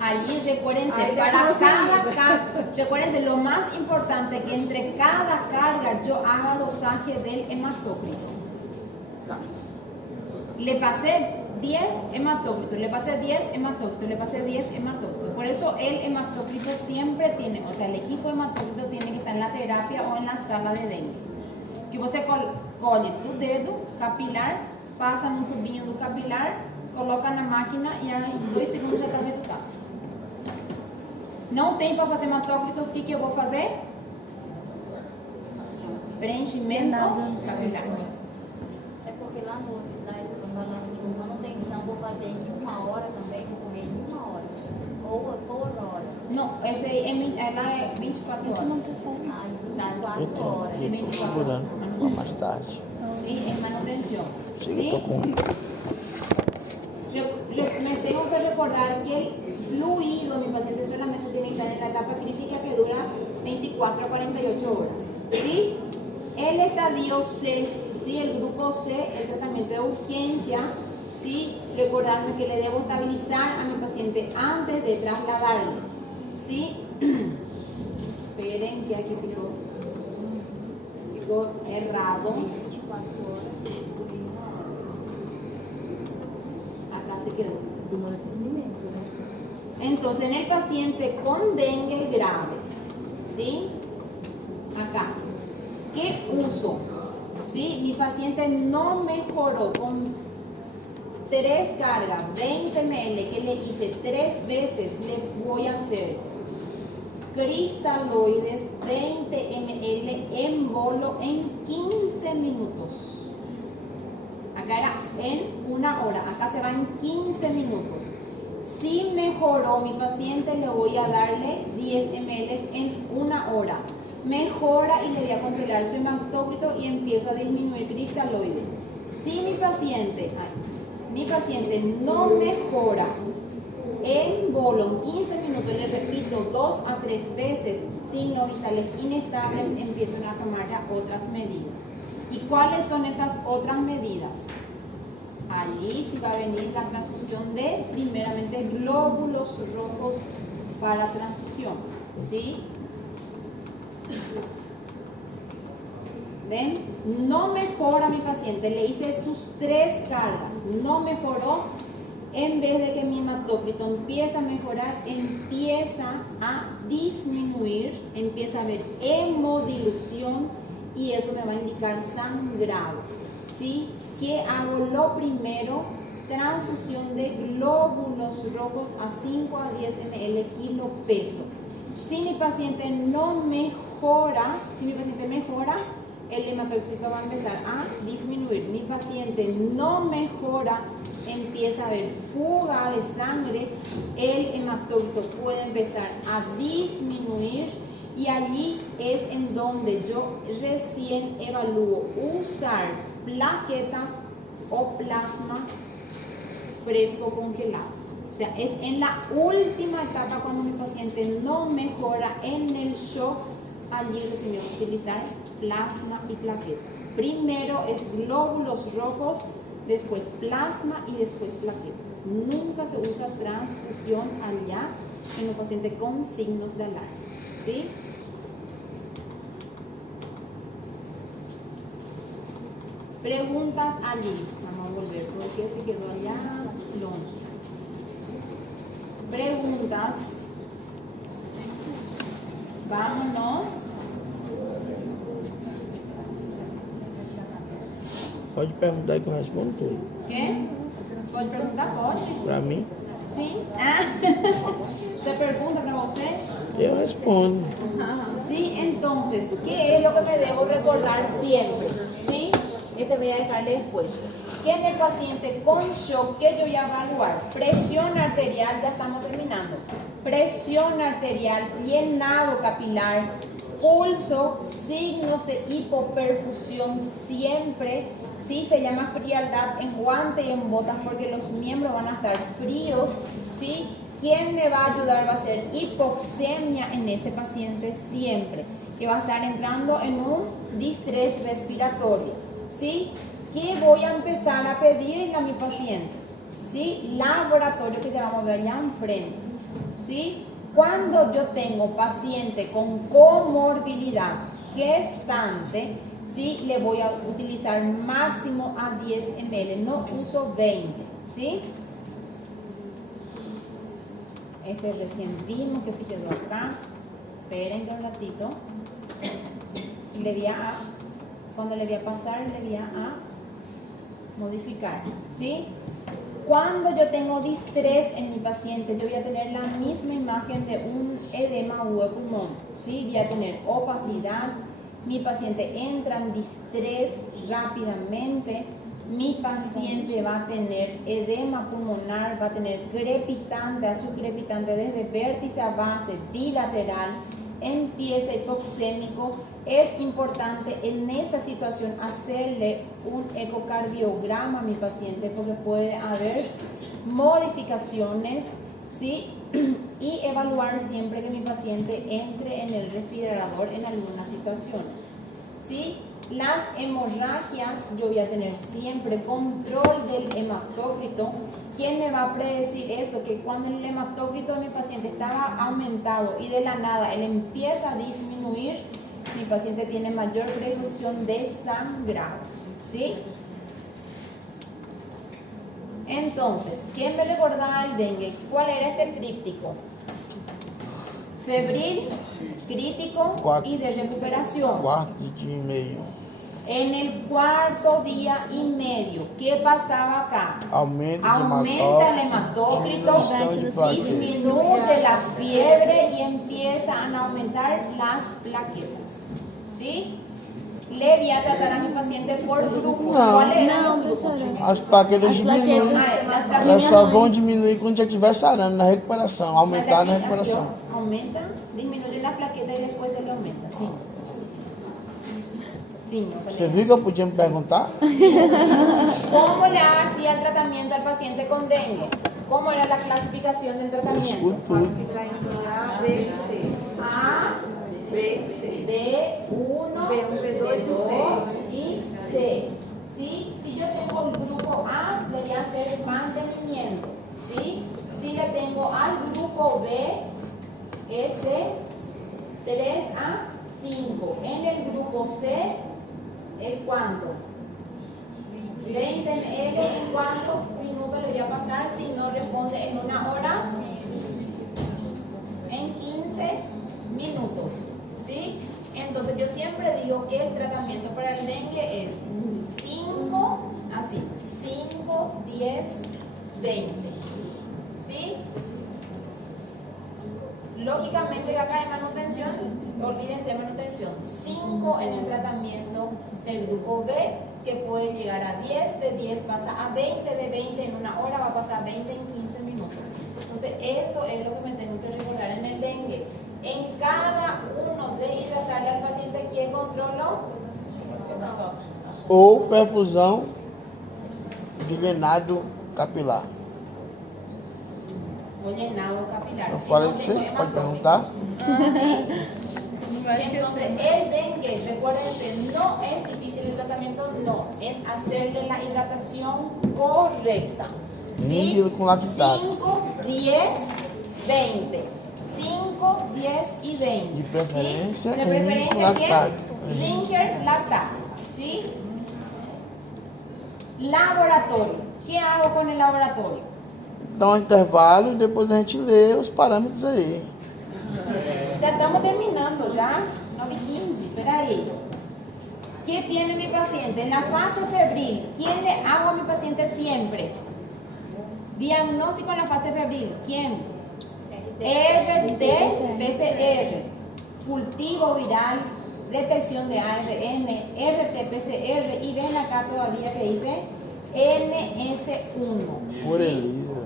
Allí recuérdense, Ahí para dejamos cada seguida. carga, recuérdense, lo más importante que entre cada carga yo haga dosaje del hematócrito. Tá. Le pasé 10 hematócritos, le pasé 10 hematócritos, le pasé 10 hematócritos. Por eso el hematócrito siempre tiene, o sea, el equipo hematócrito tiene que estar en la terapia o en la sala de dengue. Que você colhe do dedo capilar, passa no tubinho do capilar, coloca na máquina e em 2 segundos já está o resultado. Não tem para fazer hematócrito, o que eu vou fazer? Preenchimento capilar. É porque lá no outro slide você está falando que manutenção vou fazer em 1 hora também, vou correr em 1 hora. Ou por hora. Não, esse aí ela é 24 horas. Ah, então 4 horas. Sí, 24 horas. Segurando. Mais tarde. Sí, en manutención. Chega, ¿Sí? tô com. Me tengo que recordar que el fluido, mi paciente solamente tiene que estar en la etapa crítica que dura 24 a 48 horas. ¿Sí? El estadio C, ¿sí? El grupo C, el tratamiento de urgencia, ¿sí? Recordarme que le debo estabilizar a mi paciente antes de trasladarlo. ¿Sí? Esperen que aquí ficó errado. 24 horas e correr em 1 hora. Acá se quedó. Entonces, en el paciente con dengue grave, ¿sí? Acá, ¿qué uso? ¿Sí? Mi paciente no mejoró con 3 cargas, 20 ml, que le hice 3 veces, le voy a hacer cristaloides 20 ml en bolo en 15 minutos. Acá era en 1 hora, acá se va en 15 minutos. Si mejoró mi paciente, le voy a darle 10 ml en 1 hora. Mejora y le voy a controlar su hematócrito y empiezo a disminuir cristaloide. Si mi paciente no mejora en bolo en 15 minutos, le repito 2 a 3 veces, signos vitales inestables, empiezan a tomar ya otras medidas. ¿Y cuáles son esas otras medidas? Allí sí va a venir la transfusión de, primeramente, glóbulos rojos para transfusión. ¿Sí? ¿Ven? No mejora mi paciente. Le hice sus 3 cargas. No mejoró. En vez de que mi hematócrito empieza a mejorar, empieza a disminuir, empieza a haber hemodilución y eso me va a indicar sangrado. ¿Sí? ¿qué hago? Lo primero, transfusión de glóbulos rojos a 5 a 10 ml kilo peso. Si mi paciente mejora, el hematocrito va a empezar a disminuir. Mi paciente no mejora, empieza a haber fuga de sangre, el hematocrito puede empezar a disminuir y allí es en donde yo recién evalúo usar plaquetas o plasma fresco congelado. O sea, es en la última etapa cuando mi paciente no mejora en el shock, allí decidimos utilizar plasma y plaquetas. Primero es glóbulos rojos, después plasma y después plaquetas. Nunca se usa transfusión allá en un paciente con signos de alarma. ¿Sí? Preguntas allí. Vamos a volver porque se quedó allá longe. Preguntas. Vámonos. Pode perguntar que eu respondo tudo. ¿Qué? ¿Pode perguntar? Pode. Pra mim, ¿Sí? ¿Se pregunta para usted? eu respondo. Sí, entonces, ¿qué es lo que me debo recordar siempre? ¿Sí? Este voy a dejarle después. Que en el paciente con shock, ¿qué yo voy a evaluar? Presión arterial, ya estamos terminando. Presión arterial, llenado capilar, pulso, signos de hipoperfusión siempre. Sí, se llama frialdad en guante y en botas porque los miembros van a estar fríos. ¿Sí? ¿Quién me va a ayudar? Va a ser hipoxemia en este paciente siempre, que va a estar entrando en un distrés respiratorio. ¿Sí? ¿Qué voy a empezar a pedirle a mi paciente? ¿Sí? Laboratorio que ya vamos a ver allá enfrente. ¿Sí? Cuando yo tengo paciente con comorbilidad gestante, ¿sí? Le voy a utilizar máximo a 10 ml, no uso 20. ¿Sí? Este recién vimos que se quedó acá. Esperen un ratito. Cuando le voy a pasar, le voy a modificar. ¿Sí? Cuando yo tengo distrés en mi paciente, yo voy a tener la misma imagen de un edema agudo de pulmón. ¿Sí? Voy a tener opacidad. Mi paciente entra en distrés rápidamente. Mi paciente va a tener edema pulmonar, va a tener crepitante, a su crepitante desde vértice a base, bilateral, empieza hipoxémico. Es importante en esa situación hacerle un ecocardiograma a mi paciente porque puede haber modificaciones, ¿sí? Y evaluar siempre que mi paciente entre en el respirador en algunas situaciones, ¿sí? Las hemorragias, yo voy a tener siempre control del hematócrito. ¿Quién me va a predecir eso? Que cuando el hematócrito de mi paciente estaba aumentado y de la nada él empieza a disminuir, mi paciente tiene mayor predisposición de sangrados. ¿Sí? Entonces, ¿quién me recordaba el dengue? ¿Cuál era este tríptico? Febril, crítico y de recuperación. 4 dia e meio. En el cuarto día y medio, ¿qué pasaba acá? Aumenta el hematócrito, disminuye la fiebre y empiezan a aumentar las plaquetas. ¿Sí? Le voy a tratar a mi paciente por grupos. ¿Cuáles eran los grupos? As plaquetas diminuem. Elas só vão diminuir quando já estiver sarando na recuperação, aumentar na recuperação. Aumenta, disminuye la plaqueta y después se le aumenta. Sí. Sí, Você viu que eu podia me perguntar? ¿Cómo le hacía el tratamiento al paciente con dengue? ¿Cómo era la clasificación del tratamiento? A, B e C. A, B e C. B1, B2 y C. ¿Sí? Si yo tengo el grupo A, le voy a hacer mantenimiento. ¿Sí? Si le tengo al grupo B, es de 3 a 5. En el grupo C, ¿es cuánto? 20 ml. ¿En cuántos minutos le voy a pasar? Si no responde en una hora, en 15 minutos. ¿Sí? Entonces yo siempre digo que el tratamiento para el dengue es 5, así, 10, 20. ¿Sí? Lógicamente acá hay manutención, olvídense manutención, 5 en el tratamiento del grupo B, que puede llegar a 10, de 10 pasa a 20, de 20 en una hora va a pasar a 20 en 15 minutos. Entonces esto es lo que me tengo que recordar en el dengue. En cada uno de hidratarle al paciente, ¿qué controló? Ou perfusão de llenado capilar. O llenado capilar. Eu Si falei no pra tengo você, pode hematoma. perguntar. Entonces, el dengue, recuérdense, no es difícil el tratamiento, no, es hacerle la hidratación correcta. ¿Sí? Líquido com lactato. 5, 10, 20. 5, 10 y 20. De preferencia, ¿sí? De en preferencia, lactato. ¿qué? Ringer lactato. ¿Sí? Laboratorio. ¿Qué hago con el laboratorio? Dá um intervalo e depois a gente lê os parâmetros aí. Ya estamos terminando, ya. 9:15, espera ahí. ¿Qué tiene mi paciente? En la fase febril, ¿quién le hago a mi paciente siempre? Diagnóstico en la fase febril, ¿quién? RT-PCR, cultivo viral, detección de ARN, RT-PCR, y ven acá todavía que dice NS1. Por ¿sí? Elisa.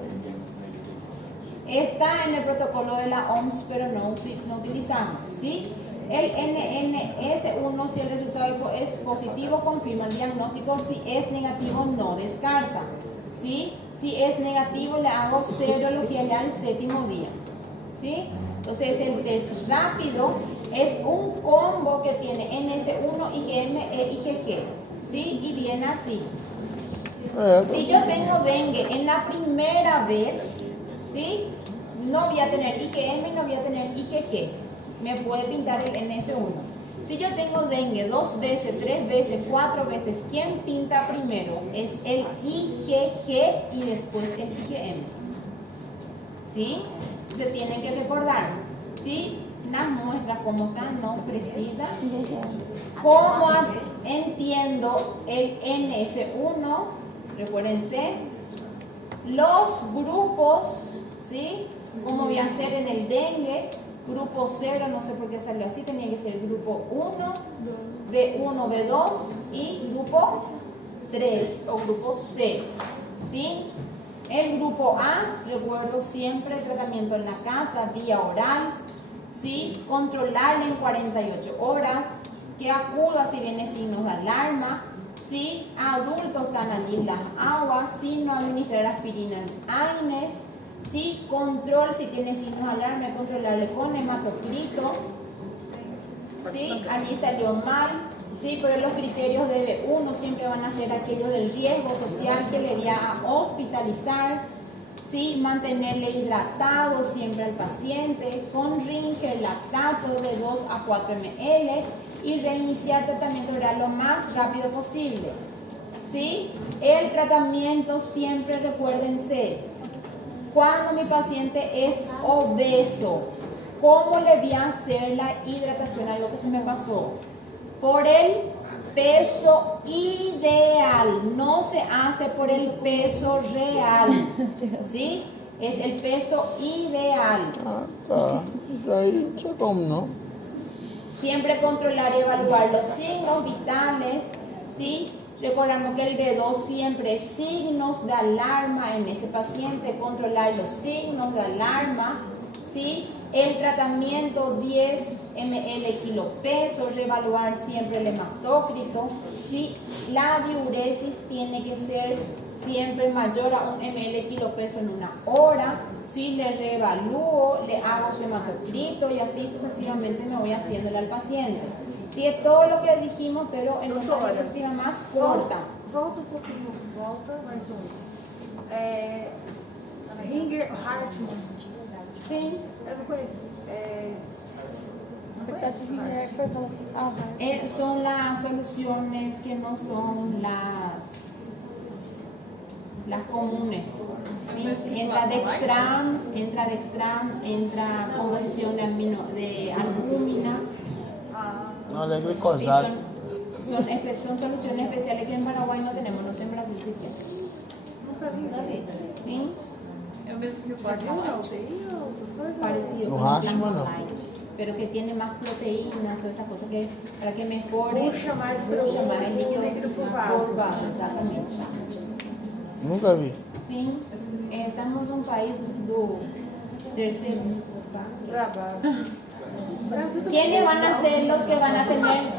Está en el protocolo de la OMS, pero no utilizamos, ¿sí? El NS1, si el resultado es positivo, confirma el diagnóstico. Si es negativo, no descarta, ¿sí? Si es negativo, le hago serología ya el 7º día, ¿sí? Entonces, el test rápido es un combo que tiene NS1, IgM e IgG, ¿sí? Y viene así. Si yo tengo dengue en la primera vez, ¿sí? No voy a tener IgM y no voy a tener IgG. Me puede pintar el NS1. Si yo tengo dengue 2 veces, 3 veces, 4 veces, ¿quién pinta primero? Es el IgG y después el IgM. ¿Sí? Se tienen que recordar. ¿Sí? Las muestras como están no precisas. ¿Cómo entiendo el NS1? Recuérdense. Los grupos, ¿sí? ¿Cómo voy a hacer en el dengue? Grupo 0, no sé por qué salió así, tenía que ser grupo 1, B1, B2 y grupo 3 o grupo 0, ¿sí? El grupo A, recuerdo siempre el tratamiento en la casa, vía oral, ¿sí? Controlarle en 48 horas, que acuda si viene signos de alarma, ¿sí? Adultos están allí en las aguas, si no administrar aspirina en AINES, ¿sí? Control si tiene signos de alarma, controlarle con hematocrito, ¿sí? Allí salió mal, ¿sí? Pero los criterios de B1 siempre van a ser aquellos del riesgo social que le va a hospitalizar, ¿sí? Mantenerle hidratado siempre al paciente, con Ringer lactato de 2 a 4 ml y reiniciar tratamiento oral lo más rápido posible, ¿sí? El tratamiento siempre, recuérdense, cuando mi paciente es obeso, ¿cómo le voy a hacer la hidratación? Algo que se me pasó. Por el peso ideal, no se hace por el peso real, ¿sí? Es el peso ideal. Ah, tá. Aí não sei como não. Siempre controlar y evaluar los signos vitales, ¿sí? Recordamos que el B2 siempre signos de alarma en ese paciente, controlar los signos de alarma, ¿sí? El tratamiento 10 ml kilo peso, reevaluar siempre el hematócrito, ¿sí? La diuresis tiene que ser siempre mayor a 1 ml kilo peso en una hora, ¿sí? Le reevalúo, le hago su hematocrito y así sucesivamente me voy haciéndole al paciente. Sí, es todo lo que dijimos, pero en una diapositiva más corta. Volta pouquinho, volta, mais Ringer Hartmann. Sí. Eu não conheço. Son las soluciones que no son las comunes. ¿Sí? Entra dextran, entra composición de albúmina. Não, é Y glicosado. son soluciones especiales que en Paraguay no tenemos, no sé en Brasil si tienen. Nunca vi. ¿Sí? É o mesmo que o Pode ir plasma na light? UTI ou essas coisas? Parecido No con el Hashima, plasma no. light, pero que tiene más proteínas, todas esas cosas que para que mejore. Puxa mais puxa mais o líquido pro vaso. Por vaso, exatamente. Nunca vi. Sim, estamos um país do terceiro mundo. Trabalho. Brasil também ¿Quiénes van a tem ser los que van a tener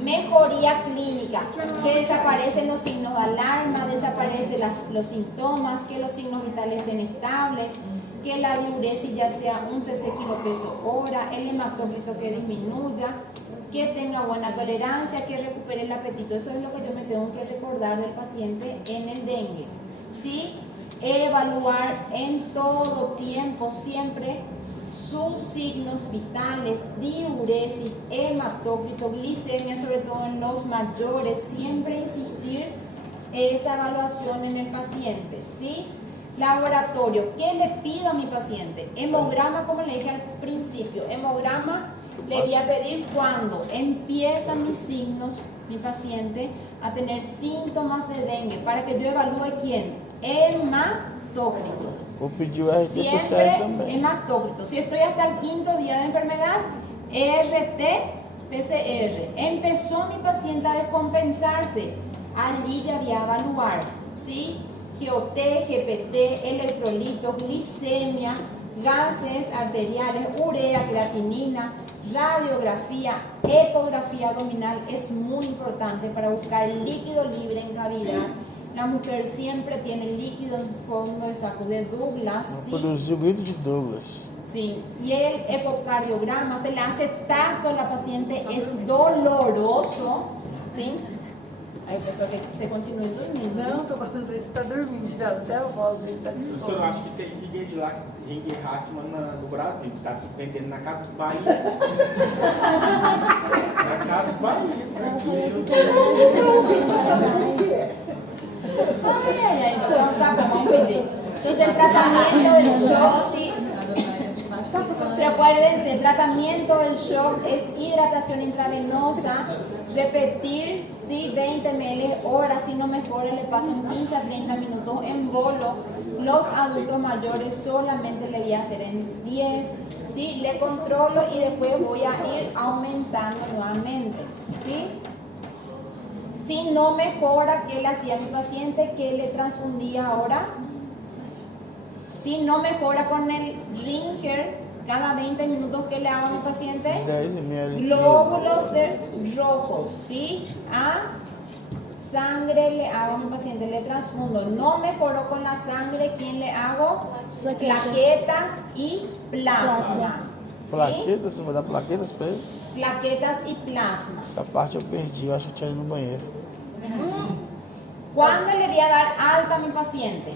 mejoría clínica? Que desaparecen los signos de alarma, desaparecen los síntomas, que los signos vitales estén estables, que la diuresis ya sea un cc kilopeso hora, el hematócrito que disminuya, que tenga buena tolerancia, que recupere el apetito. Eso es lo que yo me tengo que recordar del paciente en el dengue. ¿Sí? Evaluar en todo tiempo siempre sus signos vitales, diuresis, hematócrito, glicemia, sobre todo en los mayores, siempre insistir esa evaluación en el paciente, ¿sí? Laboratorio, ¿qué le pido a mi paciente? Hemograma, como le dije al principio, hemograma le voy a pedir cuando empiezan mis signos, mi paciente, a tener síntomas de dengue, para que yo evalúe quién, hematócrito. Vou pedir o RT pro Sérgio Siempre também. hematócrito. Si estoy hasta el 5º día de enfermedad, RT-PCR. Empezó mi paciente a descompensarse. Allí ya voy a evaluar, ¿sí? GOT, GPT, electrolitos, glicemia, gases arteriales, urea, creatinina, radiografía, ecografía abdominal. Es muy importante para buscar líquido libre en cavidad. La mujer siempre tiene líquido en su fondo de saco de Douglas. ¿Sí? Produziu o grito de Douglas. Sí. Y el ecocardiograma se le hace tacto a la paciente, es doloroso. ¿Sí? Aí, pessoal, que você continue dormindo. Não, tô falando pra ele, você tá dormindo já, até a voz dele tá de Professor, eu sono. acho que tem Ringue Hartmann no Brasil, que está vendendo na Casas Bahia. Na Casas Bahia, tranquilo. Ay, entonces tá bom, vamos pedir. Entonces el tratamiento del shock, sí. Recuérdense, el tratamiento del shock es hidratación intravenosa, repetir, sí, 20 ml hora, si no mejora le paso en 15 a 30 minutos en bolo. Los adultos mayores solamente le voy a hacer en 10, sí, le controlo y después voy a ir aumentando nuevamente, sí. Si no mejora, ¿qué le hacía a mi paciente? ¿Qué le transfundía ahora? Si no mejora con el Ringer, cada 20 minutos, ¿qué le hago a mi paciente? 10 ml. Glóbulos rojos, ¿sí? A sangre le hago a mi paciente, le transfundo. No mejoró con la sangre, ¿quién le hago? Plaquetas y plasma. ¿Sí? Plaquetas, você vai dar plaquetas pra ele? Plaquetas y plasma. Essa parte eu perdi, eu acho que eu tinha ido no banheiro. ¿Cuándo le voy a dar alta a mi paciente?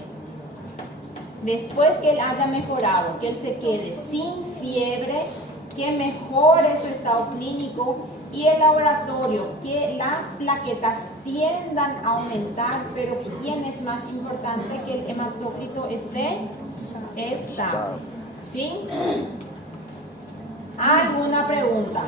Después que él haya mejorado, que él se quede sin fiebre, que mejore su estado clínico y el laboratorio, que las plaquetas tiendan a aumentar, pero ¿quién es más importante? Que el hematócrito esté estable. ¿Sí? ¿Alguna pregunta?